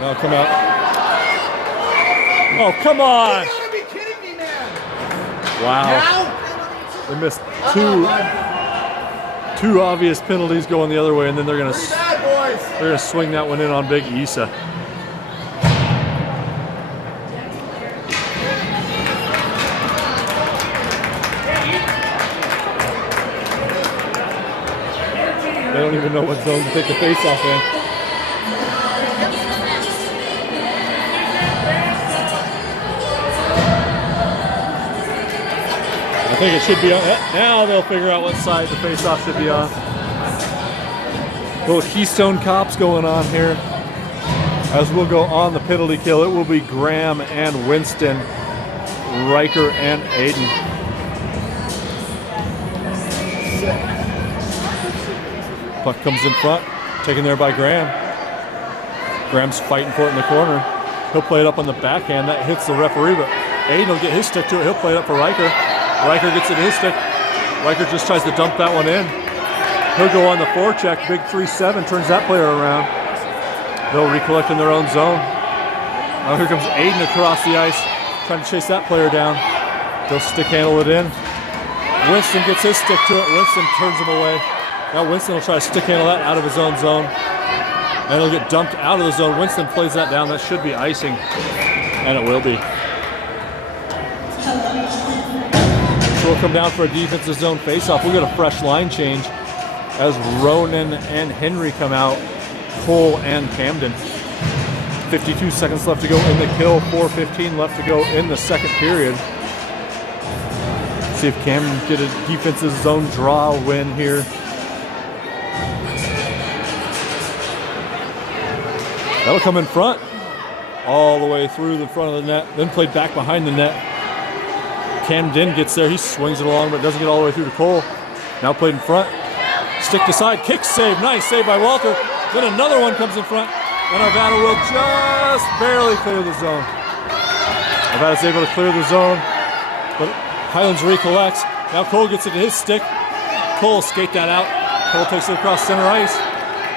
Now come out. Oh, come on! You gotta be kidding me, man! Wow. Now? They missed two obvious penalties going the other way, and then they're gonna swing that one in on Big Issa. They don't even know what zone to take the face-off in. I think it should be on. Now they'll figure out what side the face-off should be on. Little Keystone Cops going on here. As we'll go on the penalty kill, it will be Graham and Winston, Riker and Aiden. Puck comes in front, taken there by Graham. Graham's fighting for it in the corner. He'll play it up on the backhand. That hits the referee, but Aiden will get his stick to it. He'll play it up for Riker. Riker gets it to his stick. Riker just tries to dump that one in. He'll go on the forecheck. Big 3-7 turns that player around. They'll recollect in their own zone. Now here comes Aiden across the ice, trying to chase that player down. They'll stick handle it in. Winston gets his stick to it. Winston turns him away. Now Winston will try to stick handle that out of his own zone. And it'll get dumped out of the zone. Winston plays that down. That should be icing. And it will be. So we'll come down for a defensive zone faceoff. We'll get a fresh line change as Ronan and Henry come out. Cole and Camden. 52 seconds left to go in the kill. 4:15 left to go in the second period. See if Camden can get a defensive zone draw win here. That'll come in front, all the way through the front of the net, then played back behind the net. Camden gets there, he swings it along, but doesn't get all the way through to Cole. Now played in front, stick to side, kick save, nice save by Walter. Then another one comes in front, and Arvada will just barely clear the zone. Arvada's able to clear the zone, but Highlands recollects. Now Cole gets it to his stick. Cole will skate that out. Cole takes it across center ice.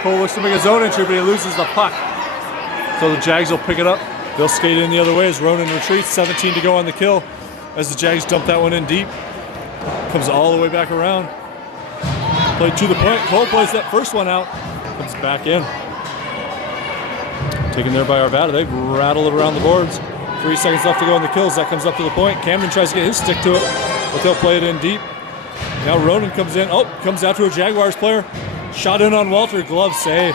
Cole looks to make a zone entry, but he loses the puck. So the Jags will pick it up. They'll skate in the other way as Ronan retreats. 17 to go on the kill as the Jags dump that one in deep. Comes all the way back around. Played to the point. Cole plays that first one out. Comes back in. Taken there by Arvada. They rattle it around the boards. 3 seconds left to go on the kills. That comes up to the point. Camden tries to get his stick to it, but they'll play it in deep. Now Ronan comes in. Oh, comes out to a Jaguars player. Shot in on Walter. Glove save.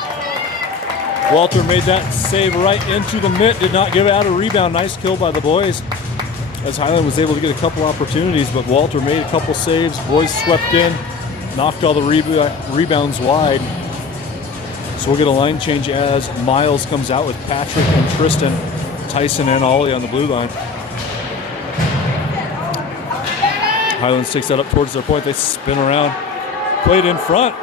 Walter made that save right into the mitt. Did not give out a rebound. Nice kill by the boys. As Highland was able to get a couple opportunities, but Walter made a couple saves. Boys swept in. Knocked all the rebounds wide. So we'll get a line change as Miles comes out with Patrick and Tristan, Tyson and Ollie on the blue line. Highlands takes that up towards their point. They spin around. Played in front.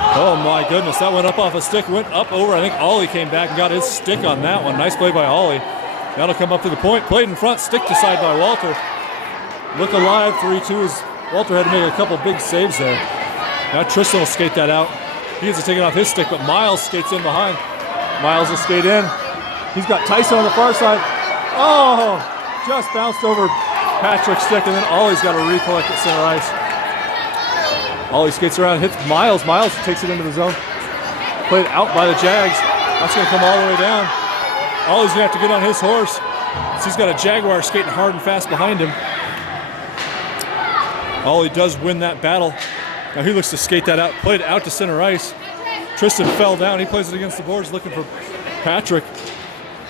Oh my goodness, that went up off a stick, went up over. I think Ollie came back and got his stick on that one. Nice play by Ollie. That'll come up to the point. Played in front, stick to side by Walter. Look alive, 3-2 as Walter had to make a couple big saves there. Now Tristan will skate that out. He gets it taken off his stick, but Miles skates in behind. Miles will skate in. He's got Tyson on the far side. Oh, just bounced over Patrick's stick, and then Ollie's got to recollect at center ice. Ollie skates around, hits Miles. Miles takes it into the zone. Played out by the Jags. That's going to come all the way down. Ollie's going to have to get on his horse. So he's got a Jaguar skating hard and fast behind him. Ollie does win that battle. Now he looks to skate that out. Played out to center ice. Tristan fell down. He plays it against the boards looking for Patrick.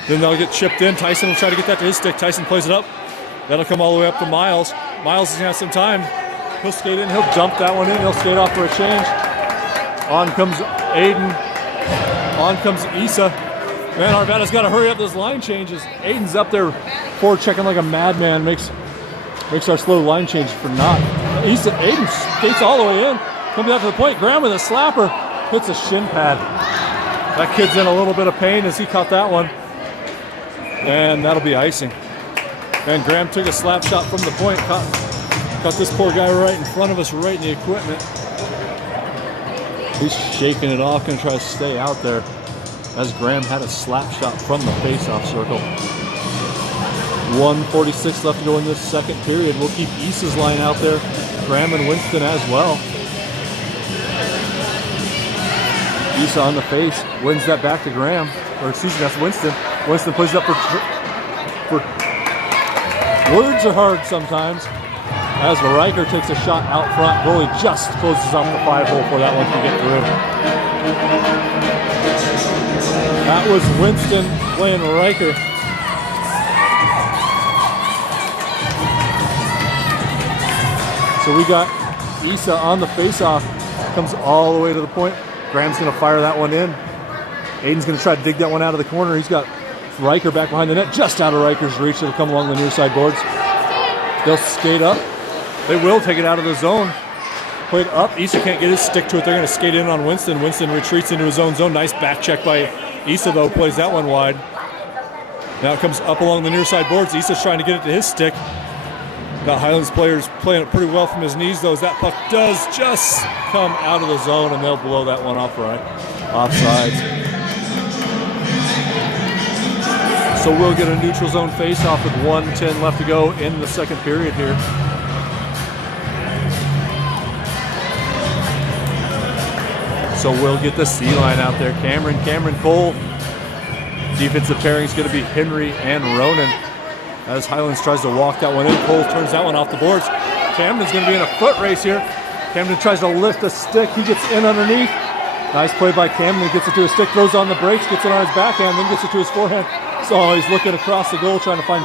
Then they'll get chipped in. Tyson will try to get that to his stick. Tyson plays it up. That'll come all the way up to Miles. Miles is going to have some time. He'll skate in. He'll dump that one in. He'll skate off for a change. On comes Aiden. On comes Issa. Man, Arvada's got to hurry up those line changes. Aiden's up there forward checking like a madman. Makes our slow line change for naught. Aiden skates all the way in. Comes out to the point. Graham with a slapper. Hits a shin pad. That kid's in a little bit of pain as he caught that one. And that'll be icing. And Graham took a slap shot from the point. Caught this poor guy right in front of us, right in the equipment. He's shaking it off, gonna try to stay out there as Graham had a slap shot from the face-off circle. 1:46 left to go in this second period. We'll keep Issa's line out there. Graham and Winston as well. Issa on the face, wins that back to Graham. Or excuse me, that's Winston. Winston plays up for words are hard sometimes. As Riker takes a shot out front, goalie just closes off the 5-hole before that one can get through. That was Winston playing Riker. So we got Issa on the face-off, comes all the way to the point. Graham's gonna fire that one in. Aiden's gonna try to dig that one out of the corner. He's got Riker back behind the net, just out of Riker's reach. It'll come along the near side boards. They'll skate up. They will take it out of the zone. Played up. Issa can't get his stick to it. They're going to skate in on Winston. Winston retreats into his own zone. Nice back check by Issa, though. Plays that one wide. Now it comes up along the near side boards. Issa's trying to get it to his stick. Got Highlands players playing it pretty well from his knees, though, as that puck does just come out of the zone, and they'll blow that one off right. Offsides. So we'll get a neutral zone face-off with 1:10 left to go in the second period here. So we'll get the C line out there. Cameron Cole. Defensive pairing is going to be Henry and Ronan. As Highlands tries to walk that one in, Cole turns that one off the boards. Camden's going to be in a foot race here. Camden tries to lift the stick. He gets in underneath. Nice play by Camden. Gets it to his stick, throws on the brakes, gets it on his backhand, then gets it to his forehand. So he's looking across the goal trying to find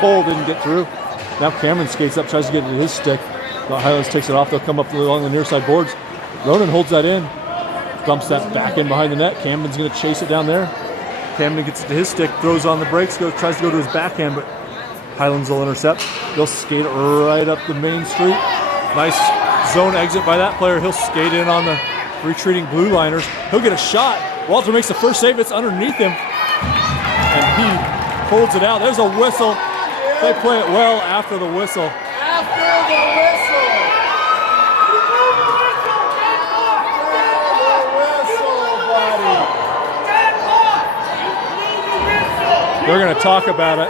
Cole didn't get through. Now Cameron skates up, tries to get it to his stick. But Highlands takes it off. They'll come up along the near side boards. Ronan holds that in. Dumps that back in behind the net. Camden's going to chase it down there. Camden gets it to his stick, throws on the brakes, tries to go to his backhand, but Highlands will intercept. They'll skate right up the main street. Nice zone exit by that player. He'll skate in on the retreating blue liners. He'll get a shot. Walter makes the first save. It's underneath him. And he holds it out. There's a whistle. They play it well after the whistle. After the whistle! They're going to talk about it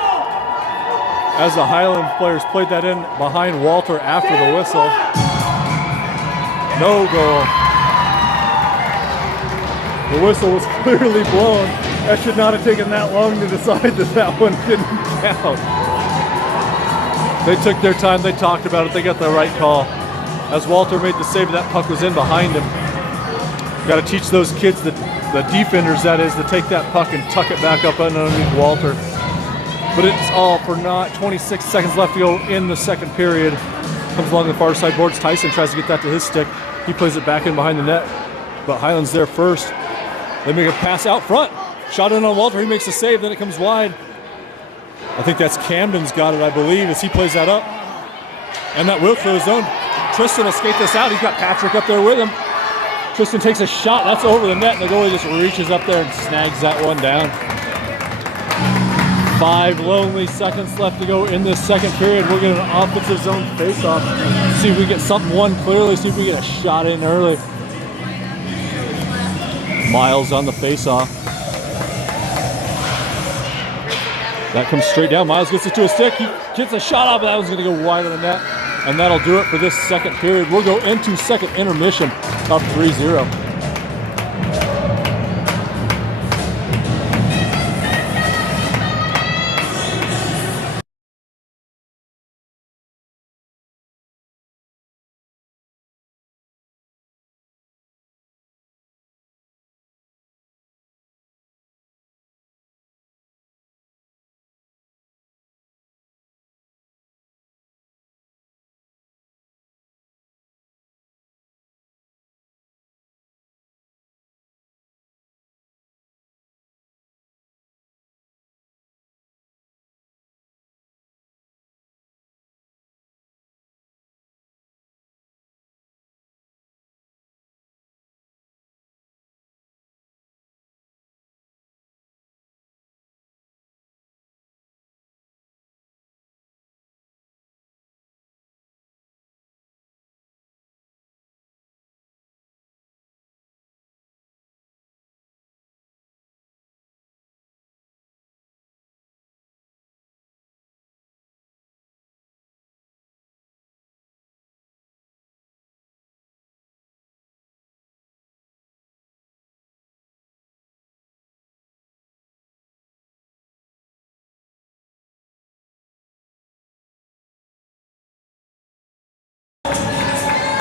as the Highland players played that in behind Walter after the whistle. No goal. The whistle was clearly blown. That should not have taken that long to decide that one didn't count. They took their time. They talked about it. They got the right call. As Walter made the save, that puck was in behind him. Got to teach those kids, the defenders that is, to take that puck and tuck it back up underneath Walter. But it's all for naught. 26 seconds left to go in the second period. Comes along the far side boards. Tyson tries to get that to his stick. He plays it back in behind the net. But Highlands there first. They make a pass out front. Shot in on Walter. He makes a save. Then it comes wide. I think that's Camden's got it, I believe, as he plays that up. And that will clear the zone. Tristan will skate this out. He's got Patrick up there with him. Tristan takes a shot. That's over the net. And the goalie just reaches up there and snags that one down. 5 lonely seconds left to go in this second period. We'll get an offensive zone face-off. See if we get something won clearly. See if we get a shot in early. Miles on the face-off. That comes straight down. Miles gets it to a stick. He gets a shot off, but that one's going to go wide of the net. And that'll do it for this second period. We'll go into second intermission up 3-0.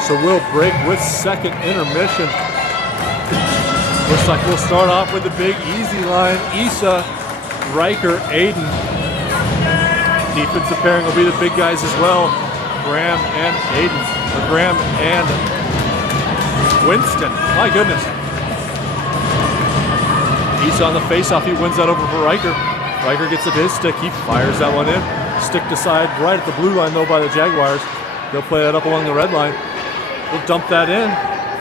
So we'll break with second intermission. Looks like we'll start off with the big easy line. Issa, Riker, Aiden. Defensive pairing will be the big guys as well. Graham and Aiden. Or Graham and Winston. My goodness. Issa on the faceoff. He wins that over for Riker. Riker gets it to his stick. He fires that one in. Stick to side right at the blue line though by the Jaguars. They'll play that up along the red line. They'll dump that in.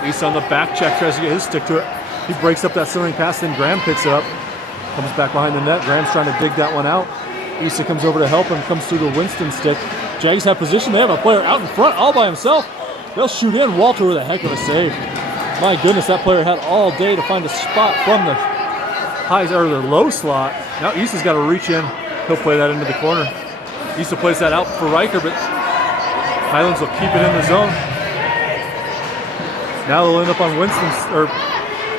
Issa on the back check tries to get his stick to it. He breaks up that centering pass, then Graham picks it up. Comes back behind the net. Graham's trying to dig that one out. Issa comes over to help him, comes through the Winston stick. Jags have position. They have a player out in front all by himself. They'll shoot in. Walter with a heck of a save. My goodness, that player had all day to find a spot from the high or the low slot. Now Issa's got to reach in. He'll play that into the corner. Issa plays that out for Riker, but Highlands will keep it in the zone. Now they'll end up on Winston's or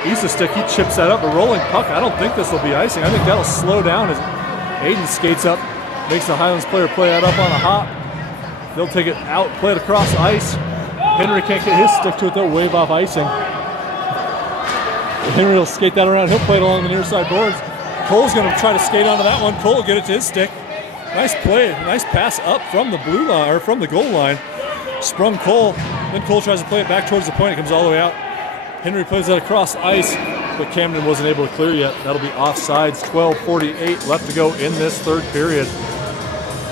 Issa's stick. He chips that up. A rolling puck. I don't think this will be icing. I think that'll slow down as Aiden skates up, makes the Highlands player play that up on a hop. They'll take it out, play it across ice. Henry can't get his stick to it. They'll wave off icing. Henry will skate that around. He'll play it along the near side boards. Cole's going to try to skate onto that one. Cole will get it to his stick. Nice play, nice pass up from the blue line or from the goal line. Sprung Cole. Then Cole tries to play it back towards the point. It comes all the way out. Henry plays that across ice, but Camden wasn't able to clear yet. That'll be offsides. 12:48 left to go in this third period.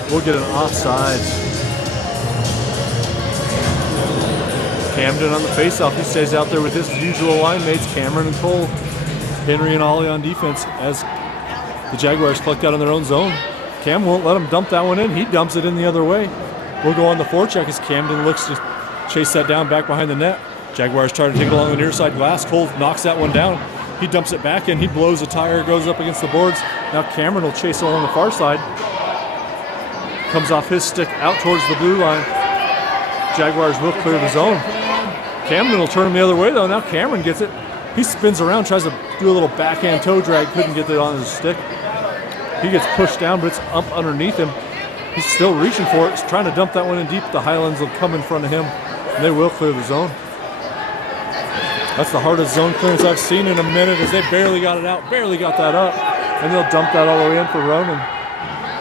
We'll get an offsides. Camden on the faceoff. He stays out there with his usual line mates, Cameron and Cole. Henry and Ollie on defense as the Jaguars collect out in their own zone. Cam won't let him dump that one in. He dumps it in the other way. We'll go on the forecheck as Camden looks to chase that down back behind the net. Jaguars try to take it along the near side glass. Cole knocks that one down. He dumps it back in. He blows a tire, goes up against the boards. Now Cameron will chase it along the far side. Comes off his stick out towards the blue line. Jaguars will clear the zone. Camden will turn him the other way though. Now Cameron gets it. He spins around, tries to do a little backhand toe drag. Couldn't get it on his stick. He gets pushed down, but it's up underneath him. He's still reaching for it. He's trying to dump that one in deep. The Highlands will come in front of him, and they will clear the zone. That's the hardest zone clearance I've seen in a minute as they barely got it out, barely got that up. And they'll dump that all the way in for Ronan.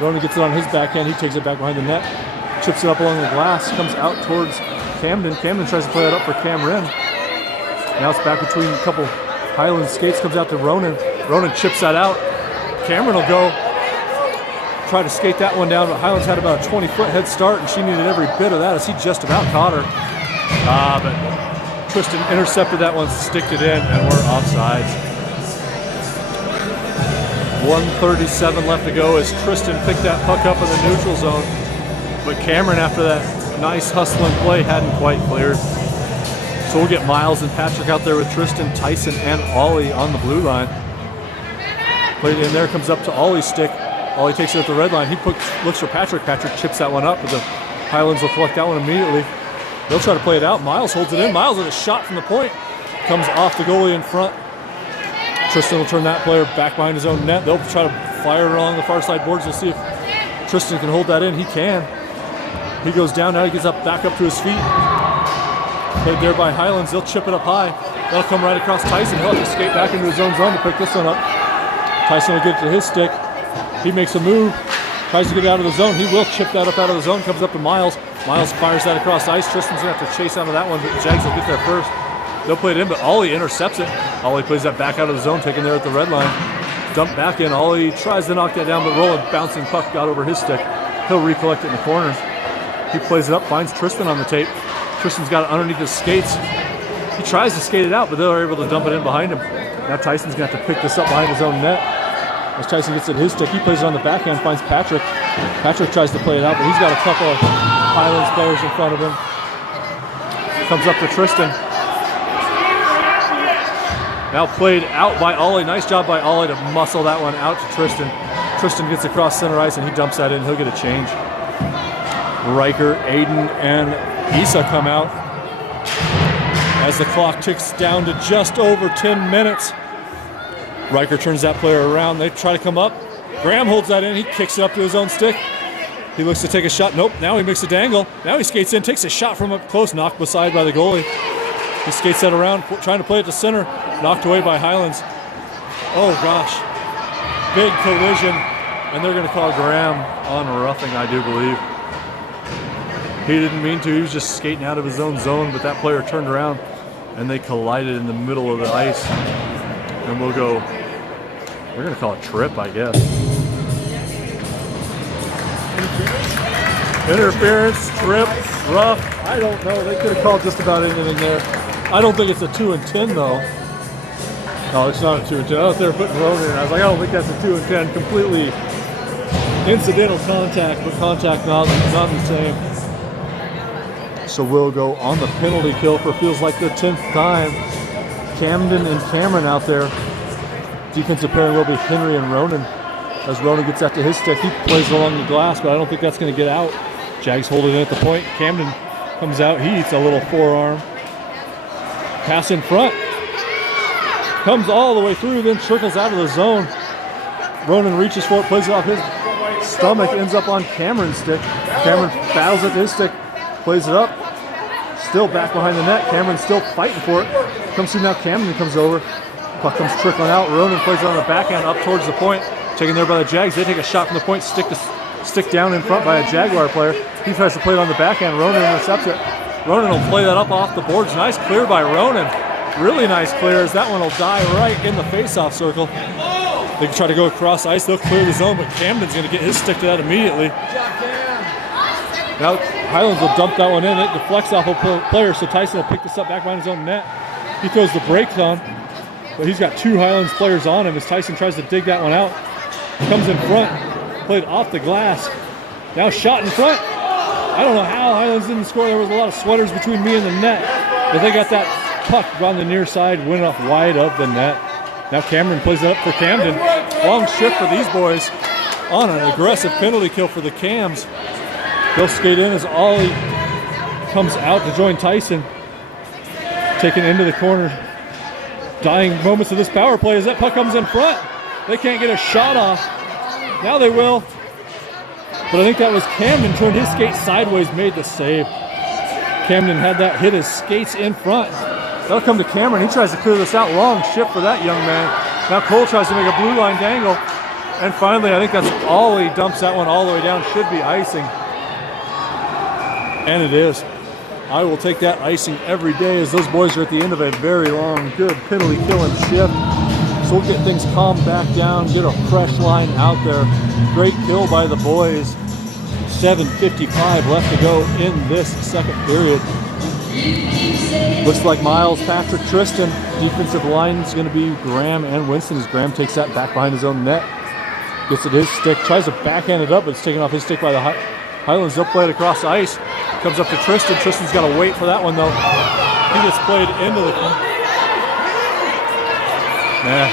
Ronan gets it on his backhand. He takes it back behind the net, chips it up along the glass, comes out towards Camden. Camden tries to play it up for Cameron. Now it's back between a couple Highland skates, comes out to Ronan. Ronan chips that out. Cameron will go try to skate that one down, but Highlands had about a 20-foot head start, and she needed every bit of that as he just about caught her. But Tristan intercepted that one, sticked it in, and we're offsides. 1:37 left to go as Tristan picked that puck up in the neutral zone, but Cameron, after that nice hustling play, hadn't quite cleared. So we'll get Miles and Patrick out there with Tristan, Tyson, and Ollie on the blue line. Played in there, comes up to Ollie's stick. Ollie takes it at the red line. He looks for Patrick. Patrick chips that one up, but the Highlands will collect that one immediately. They'll try to play it out. Miles holds it in. Miles with a shot from the point. Comes off the goalie in front. Tristan will turn that player back behind his own net. They'll try to fire it along the far side boards. We'll see if Tristan can hold that in. He can. He goes down now. He gets back up to his feet. Played there by Highlands. They'll chip it up high. That'll come right across Tyson. He'll have to skate back into his own zone to pick this one up. Tyson will get it to his stick. He makes a move, tries to get out of the zone. He will chip that up out of the zone, comes up to Miles. Miles fires that across ice. Tristan's going to have to chase out of that one, but the Jags will get there first. They'll play it in, but Ollie intercepts it. Ollie plays that back out of the zone, taken there at the red line. Dump back in. Ollie tries to knock that down, but rolling, bouncing puck got over his stick. He'll recollect it in the corner. He plays it up, finds Tristan on the tape. Tristan's got it underneath his skates. He tries to skate it out, but they're able to dump it in behind him. Now Tyson's going to have to pick this up behind his own net. As Tyson gets it his stick, he plays it on the backhand, finds Patrick. Patrick tries to play it out, but he's got a couple of Highlands players in front of him. Comes up to Tristan. Now played out by Ollie. Nice job by Ollie to muscle that one out to Tristan. Tristan gets across center ice and he dumps that in. He'll get a change. Riker, Aiden, and Issa come out as the clock ticks down to just over 10 minutes. Riker turns that player around. They try to come up. Graham holds that in. He kicks it up to his own stick. He looks to take a shot. Nope, now he makes a dangle. Now he skates in, takes a shot from up close, knocked aside by the goalie. He skates that around, trying to play it to center, knocked away by Highlands. Oh gosh, big collision, and they're gonna call Graham on roughing, I do believe. He didn't mean to, he was just skating out of his own zone, but that player turned around and they collided in the middle of the ice. And we're gonna call it trip, I guess. Interference, trip, rough. I don't know. They could have called just about anything there. I don't think it's a 2 and 10 though. No, it's not a 2 and 10. I thought they were putting Ronan in. I was like, I don't think that's a 2 and 10. Completely incidental contact, but contact not the same. So we'll go on the penalty kill for feels like the 10th time. Camden and Cameron out there. Defensive pairing will be Henry and Ronan. As Ronan gets that to his stick, he plays it along the glass, but I don't think that's going to get out. Jags hold it in at the point. Camden comes out. He eats a little forearm. Pass in front. Comes all the way through, then trickles out of the zone. Ronan reaches for it, plays it off his stomach, ends up on Cameron's stick. Cameron fouls at his stick, plays it up. Still back behind the net. Cameron's still fighting for it. Comes through now. Camden comes over. Puck comes trickling out. Ronan plays it on the backhand up towards the point. Taken there by the Jags. They take a shot from the point. Stick down in front by a Jaguar player. He tries to play it on the backhand. Ronan intercepts it. Ronan will play that up off the boards. Nice clear by Ronan. Really nice clear as that one will die right in the face-off circle. They can try to go across ice. They'll clear the zone, but Camden's going to get his stick to that immediately. Now Highlands will dump that one in. It deflects off a player, so Tyson will pick this up back behind his own net. He throws the brakes on, but he's got 2 Highlands players on him as Tyson tries to dig that one out. Comes in front, played off the glass. Now shot in front. I don't know how Highlands didn't score. There was a lot of sweaters between me and the net, but they got that puck on the near side, went off wide of the net. Now Cameron plays it up for Camden. Long shift for these boys on an aggressive penalty kill for the Cams. They'll skate in as Ollie comes out to join Tyson. Taken into the corner. Dying moments of this power play as that puck comes in front. They can't get a shot off. Now they will. But I think that was Camden, turned his skate sideways, made the save. Camden had that hit his skates in front. That'll come to Cameron. He tries to clear this out. Long shift for that young man. Now Cole tries to make a blue line dangle. And finally, I think that's Ollie dumps that one all the way down. Should be icing. And it is. I will take that icing every day as those boys are at the end of a very long, good penalty kill and shift. So we'll get things calmed back down, get a fresh line out there. Great kill by the boys. 7:55 left to go in this second period. Looks like Miles, Patrick, Tristan. Defensive line is going to be Graham and Winston as Graham takes that back behind his own net. Gets it his stick, tries to backhand it up, but it's taken off his stick by the Highlands. They'll play it across the ice. Comes up to Tristan. Tristan's got to wait for that one though. He gets played into the... Nah.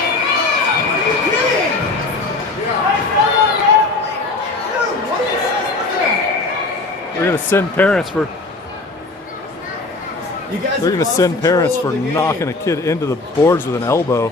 They're going to send parents for... They're going to send parents for knocking a kid into the boards with an elbow.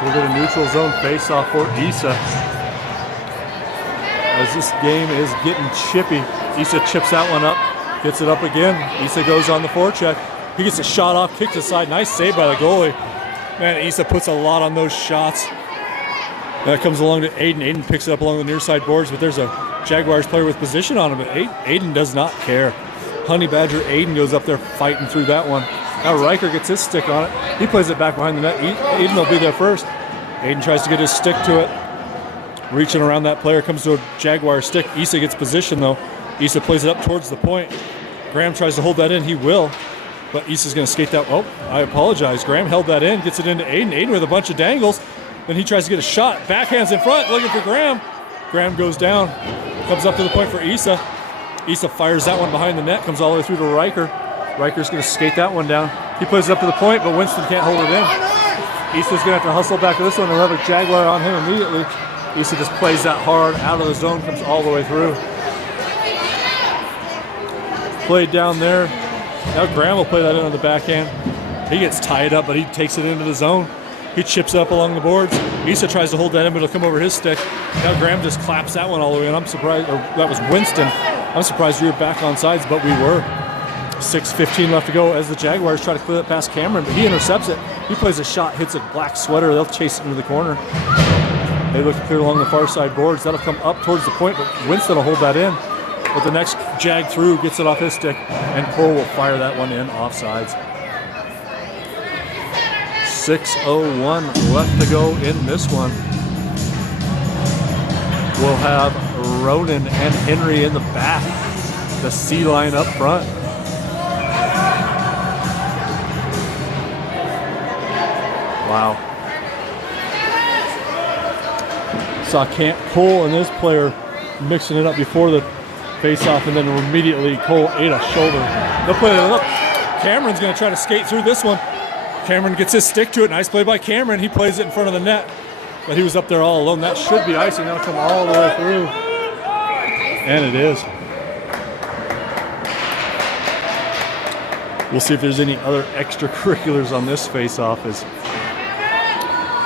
We'll get a neutral zone face-off for Issa. As this game is getting chippy, Issa chips that one up, gets it up again. Issa goes on the forecheck. He gets a shot off, kicked aside. Nice save by the goalie. Man, Issa puts a lot on those shots. That comes along to Aiden. Aiden picks it up along the near side boards, but there's a Jaguars player with position on him. But Aiden does not care. Honey Badger Aiden goes up there fighting through that one. Now Riker gets his stick on it. He plays it back behind the net. Aiden will be there first. Aiden tries to get his stick to it. Reaching around that player, comes to a Jaguar stick. Issa gets position though. Issa plays it up towards the point. Graham tries to hold that in. He will. But Issa's going to skate that. Oh, I apologize. Graham held that in. Gets it into Aiden. Aiden with a bunch of dangles. Then he tries to get a shot. Backhands in front, looking for Graham. Graham goes down. Comes up to the point for Issa. Issa fires that one behind the net, comes all the way through to Riker. Riker's going to skate that one down. He plays it up to the point, but Winston can't hold it in. Issa's going to have to hustle back to this one. They'll have a Jaguar on him immediately. Issa just plays that hard out of the zone, comes all the way through. Played down there. Now Graham will play that in on the backhand. He gets tied up, but he takes it into the zone. He chips it up along the boards. Issa tries to hold that in, but it'll come over his stick. Now Graham just claps that one all the way in. I'm surprised, or that was Winston. I'm surprised we were back on sides, but we were. 6:15 left to go as the Jaguars try to clear it past Cameron, but he intercepts it. He plays a shot, hits a black sweater. They'll chase it into the corner. They look clear along the far side boards. That'll come up towards the point, but Winston will hold that in. But the next jag through gets it off his stick, and Cole will fire that one in offsides. 6:01 left to go in this one. We'll have Ronan and Henry in the back. The C line up front. Wow. Saw Cole and this player mixing it up before the face-off, and then immediately Cole ate a shoulder. They'll play it up. Cameron's going to try to skate through this one. Cameron gets his stick to it. Nice play by Cameron. He plays it in front of the net, but he was up there all alone. That should be icing. That'll come all the way through. And it is. We'll see if there's any other extracurriculars on this face-off. As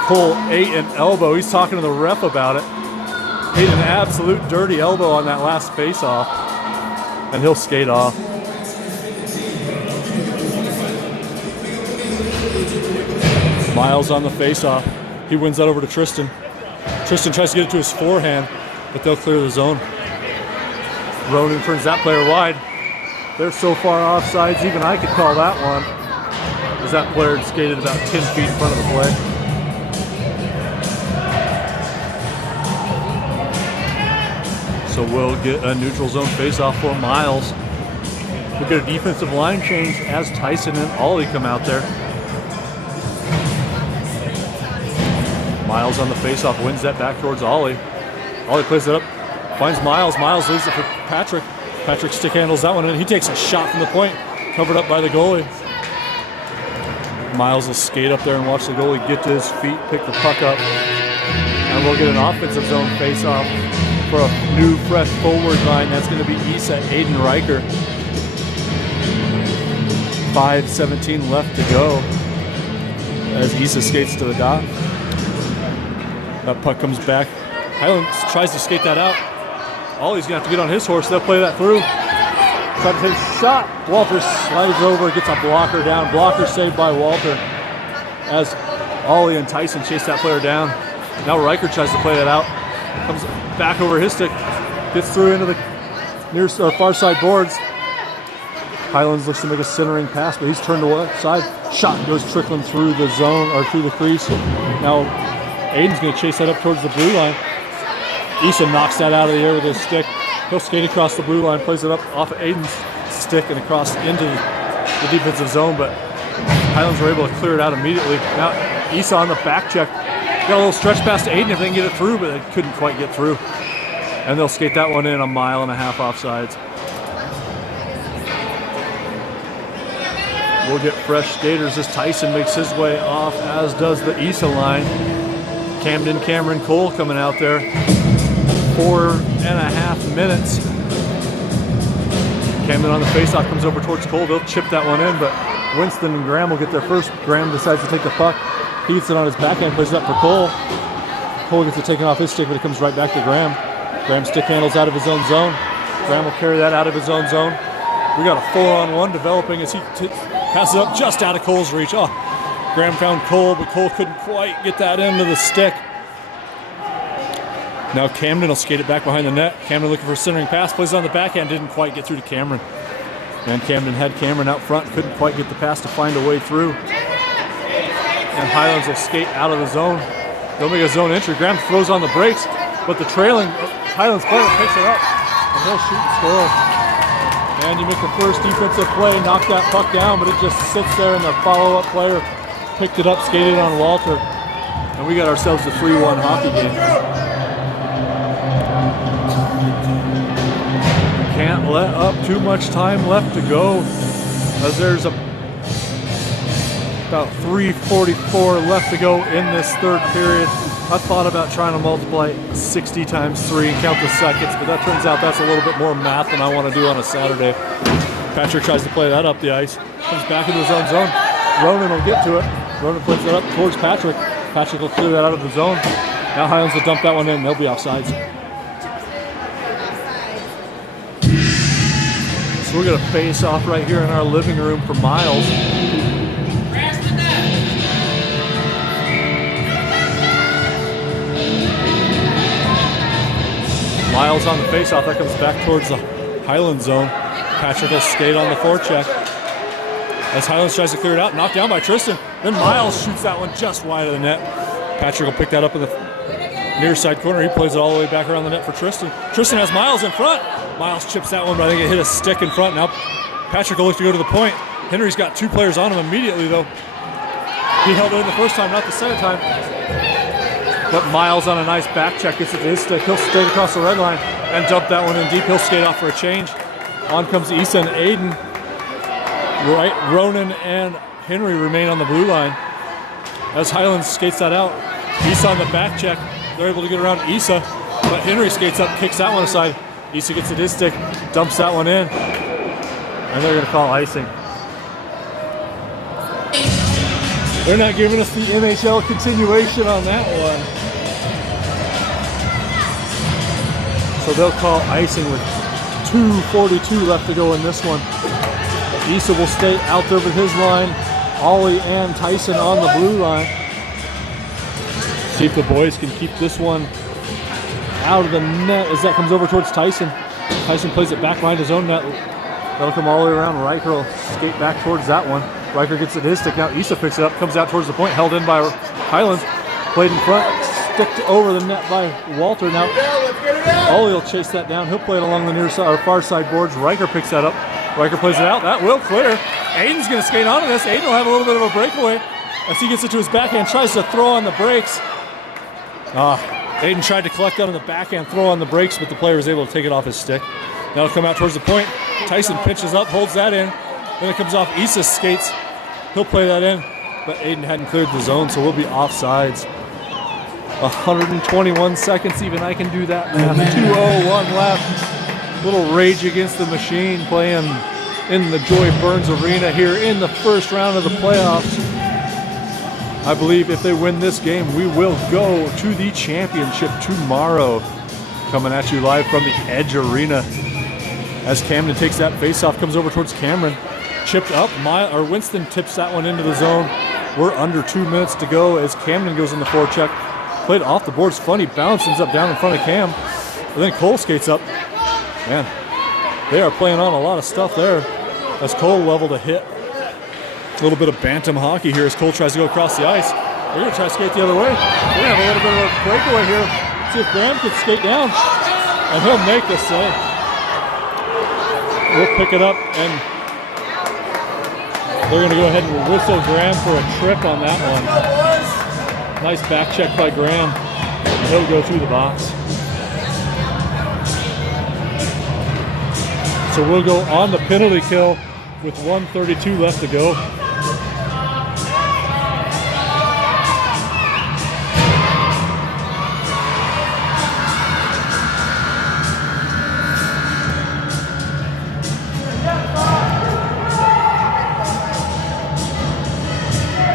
Cole ate an elbow. He's talking to the ref about it. Ate an absolute dirty elbow on that last face-off, and he'll skate off. Miles on the face-off. He wins that over to Tristan. Tristan tries to get it to his forehand, but they'll clear the zone. Ronan turns that player wide. They're so far offsides, even I could call that one, as that player had skated about 10 feet in front of the play. So we'll get a neutral zone face-off for Miles. We'll get a defensive line change as Tyson and Ollie come out there. Miles on the face-off, wins that back towards Ollie. Ollie plays it up, finds Miles. Miles leaves it for Patrick. Patrick stick handles that one, and he takes a shot from the point, covered up by the goalie. Miles will skate up there and watch the goalie get to his feet, pick the puck up, and we'll get an offensive zone face-off for a new, fresh forward line. That's going to be Issa, Aiden, Riker. 5:17 left to go as Issa skates to the dot. That puck comes back. Highlands tries to skate that out. Ollie's going to have to get on his horse. They'll play that through. Try to take a shot. Walter slides over, gets a blocker down. Blocker saved by Walter as Ollie and Tyson chase that player down. Now Riker tries to play that out. Comes back over his stick. Gets through into the near far side boards. Highlands looks to make a centering pass, but he's turned to one side. Shot goes trickling through the zone, or through the crease. Now Aiden's going to chase that up towards the blue line. Issa knocks that out of the air with his stick. He'll skate across the blue line, plays it up off of Aiden's stick and across into the defensive zone, but Highlands were able to clear it out immediately. Now Issa on the back check. Got a little stretch pass to Aiden if they can get it through, but they couldn't quite get through. And they'll skate that one in a mile and a half offsides. We'll get fresh skaters as Tyson makes his way off, as does the Issa line. Camden, Cameron, Cole coming out there. 4.5 minutes. Camden on the faceoff comes over towards Cole. They'll chip that one in, but Winston and Graham will get there first. Graham decides to take the puck. He gets it on his backhand, plays it up for Cole. Cole gets it taken off his stick, but it comes right back to Graham. Graham stick handles out of his own zone. Graham will carry that out of his own zone. We got a 4-on-1 developing as he passes it up just out of Cole's reach. Oh, Graham found Cole, but Cole couldn't quite get that into the stick. Now Camden will skate it back behind the net. Camden looking for a centering pass, plays it on the backhand, didn't quite get through to Cameron. And Camden had Cameron out front, couldn't quite get the pass to find a way through. And Highlands will skate out of the zone. They'll make a zone entry. Graham throws on the brakes, but the trailing Highlands player picks it up, and he'll shoot and score. And you make the first defensive play, knock that puck down, but it just sits there, and the follow-up player picked it up, skated on Walter. And we got ourselves a 3-1 hockey game. let up too much time left to go, as there's about 3:44 left to go in this third period. I thought about trying to multiply 60 times 3 and count the seconds, but that turns out that's a little bit more math than I want to do on a Saturday. Patrick tries to play that up the ice, comes back into his own zone. Ronan will get to it. Ronan plays it up towards Patrick. Patrick will clear that out of the zone. Now Highlands will dump that one in. They'll be offsides. So we're going to face off right here in our living room for Miles. Miles on the face-off. That comes back towards the Highlands zone. Patrick will skate on the forecheck. As Highlands tries to clear it out, knocked down by Tristan. Then Miles shoots that one just wide of the net. Patrick will pick that up in the near side corner. He plays it all the way back around the net for Tristan. Tristan has Miles in front. Miles chips that one, but I think it hit a stick in front. Now Patrick will look to go to the point. Henry's got 2 players on him immediately, though. He held it in the first time, not the second time. But Miles on a nice back check gets it to his stick. He'll skate across the red line and dump that one in deep. He'll skate off for a change. On comes Issa and Aiden. Right, Ronan and Henry remain on the blue line. As Highlands skates that out, Issa on the back check. They're able to get around Issa, but Henry skates up, kicks that one aside. Issa gets it his stick, dumps that one in, and they're going to call icing. They're not giving us the NHL continuation on that one. So they'll call icing with 2:42 left to go in this one. Issa will stay out there with his line. Ollie and Tyson on the blue line. See if the boys can keep this one out of the net as that comes over towards Tyson. Tyson plays it back behind his own net. That'll come all the way around. Riker will skate back towards that one. Riker gets it his stick. Now Issa picks it up, comes out towards the point, held in by Highlands. Played in front, sticked over the net by Walter. Now Ollie will chase that down. He'll play it along the near side or far side boards. Riker picks that up. Riker plays it out. That will clear. Aiden's going to skate onto this. Aiden will have a little bit of a breakaway as he gets it to his backhand, tries to throw on the brakes. Aiden tried to collect that on the backhand, throw on the brakes, but the player was able to take it off his stick. Now it'll come out towards the point. Tyson pitches up, holds that in. Then it comes off Issa's skates. He'll play that in, but Aiden hadn't cleared the zone, so we'll be offsides. 121 seconds, even I can do that math. 2:01 left. Little Rage Against the Machine playing in the Joy Burns Arena here in the first round of the playoffs. I believe if they win this game, we will go to the championship tomorrow. Coming at you live from the Edge Arena. As Camden takes that face-off, comes over towards Cameron. Chipped up, Winston tips that one into the zone. We're under 2 minutes to go as Camden goes in the forecheck. Played off the boards, funny bounce, ends up down in front of Cam. But then Cole skates up. Man, they are playing on a lot of stuff there as Cole leveled a hit. A little bit of bantam hockey here as Cole tries to go across the ice. They're going to try to skate the other way. We're going to have a little bit of a breakaway here. See if Graham can skate down, and he'll make the save. We'll pick it up, and they're going to go ahead and whistle Graham for a trip on that one. Nice back check by Graham. He'll go through the box. So we'll go on the penalty kill with 1:32 left to go.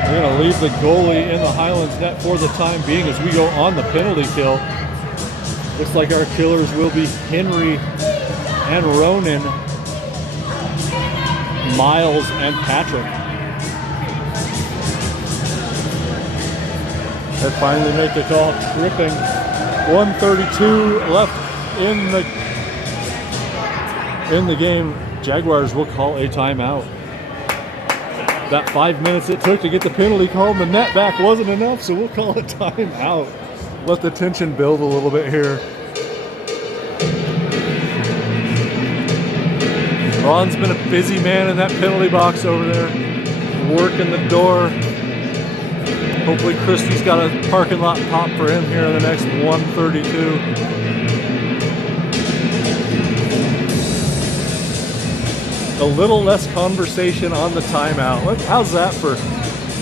We're going to leave the goalie in the Highlands net for the time being as we go on the penalty kill. Looks like our killers will be Henry and Ronan, Miles, and Patrick. They finally make the call, tripping. 1:32 left in the game. Jaguars will call a timeout. That 5 minutes it took to get the penalty called, the net back wasn't enough, so we'll call a timeout. Let the tension build a little bit here. Ron's been a busy man in that penalty box over there, working the door. Hopefully Christie's got a parking lot pop for him here in the next 1:32. A little less conversation on the timeout. How's that for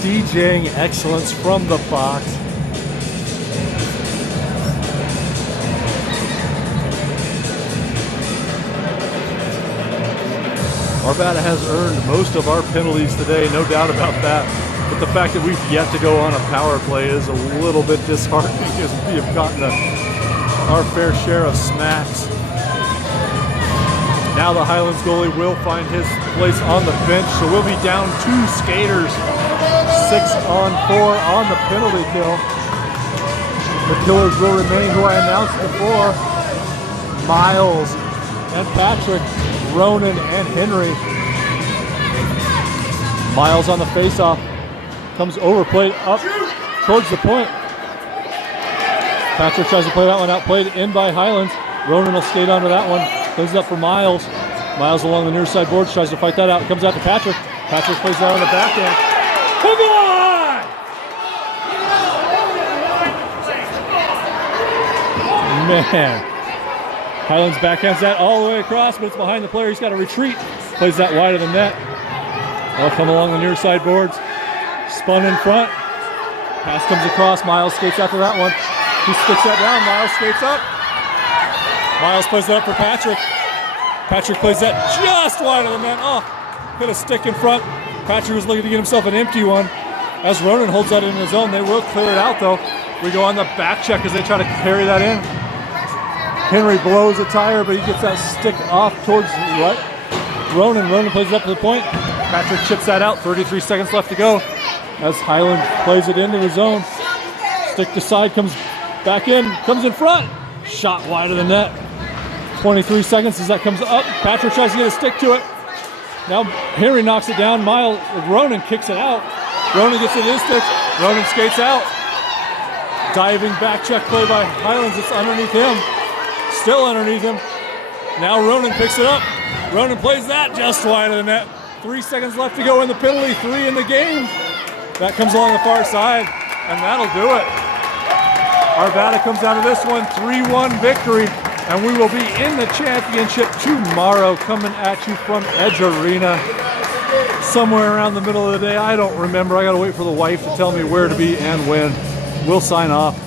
DJing excellence from the box? Arvada has earned most of our penalties today, no doubt about that. But the fact that we've yet to go on a power play is a little bit disheartening, as we have gotten our fair share of smacks. Now the Highlands goalie will find his place on the bench, so we'll be down 2 skaters. 6-on-4 on the penalty kill. The killers will remain, who I announced before, Miles and Patrick, Ronan and Henry. Miles on the faceoff, comes over, played up towards the point. Patrick tries to play that one out, played in by Highlands. Ronan will skate onto that one, plays it up for Miles. Miles along the near side boards, tries to fight that out, comes out to Patrick. Patrick plays that on the backhand. Come on! Man. Highlands backhands that all the way across, but it's behind the player. He's got to retreat. Plays that wide of the net. They'll come along the near side boards. Spun in front. Pass comes across. Miles skates after that one. He sticks that down. Miles skates up. Miles plays that up for Patrick. Patrick plays that just wide of the net. Oh, hit a stick in front. Patrick was looking to get himself an empty one. As Ronan holds that in his own, they will clear it out though. We go on the back check as they try to carry that in. Henry blows a tire, but he gets that stick off towards the right. Ronan plays it up to the point. Patrick chips that out. 33 seconds left to go. As Highland plays it into his own. Stick to side, comes back in, comes in front. Shot wide of the net. 23 seconds as that comes up. Patrick tries to get a stick to it. Now Henry knocks it down. Ronan kicks it out. Ronan gets it in his stick. Ronan skates out. Diving back check play by Highlands. It's underneath him. Still underneath him. Now Ronan picks it up. Ronan plays that just wide of the net. 3 seconds left to go in the penalty. 3 in the game. That comes along the far side, and that'll do it. Arvada comes out of this one, 3-1 victory, and we will be in the championship tomorrow, coming at you from Edge Arena. Somewhere around the middle of the day. I don't remember. I got to wait for the wife to tell me where to be and when. We'll sign off.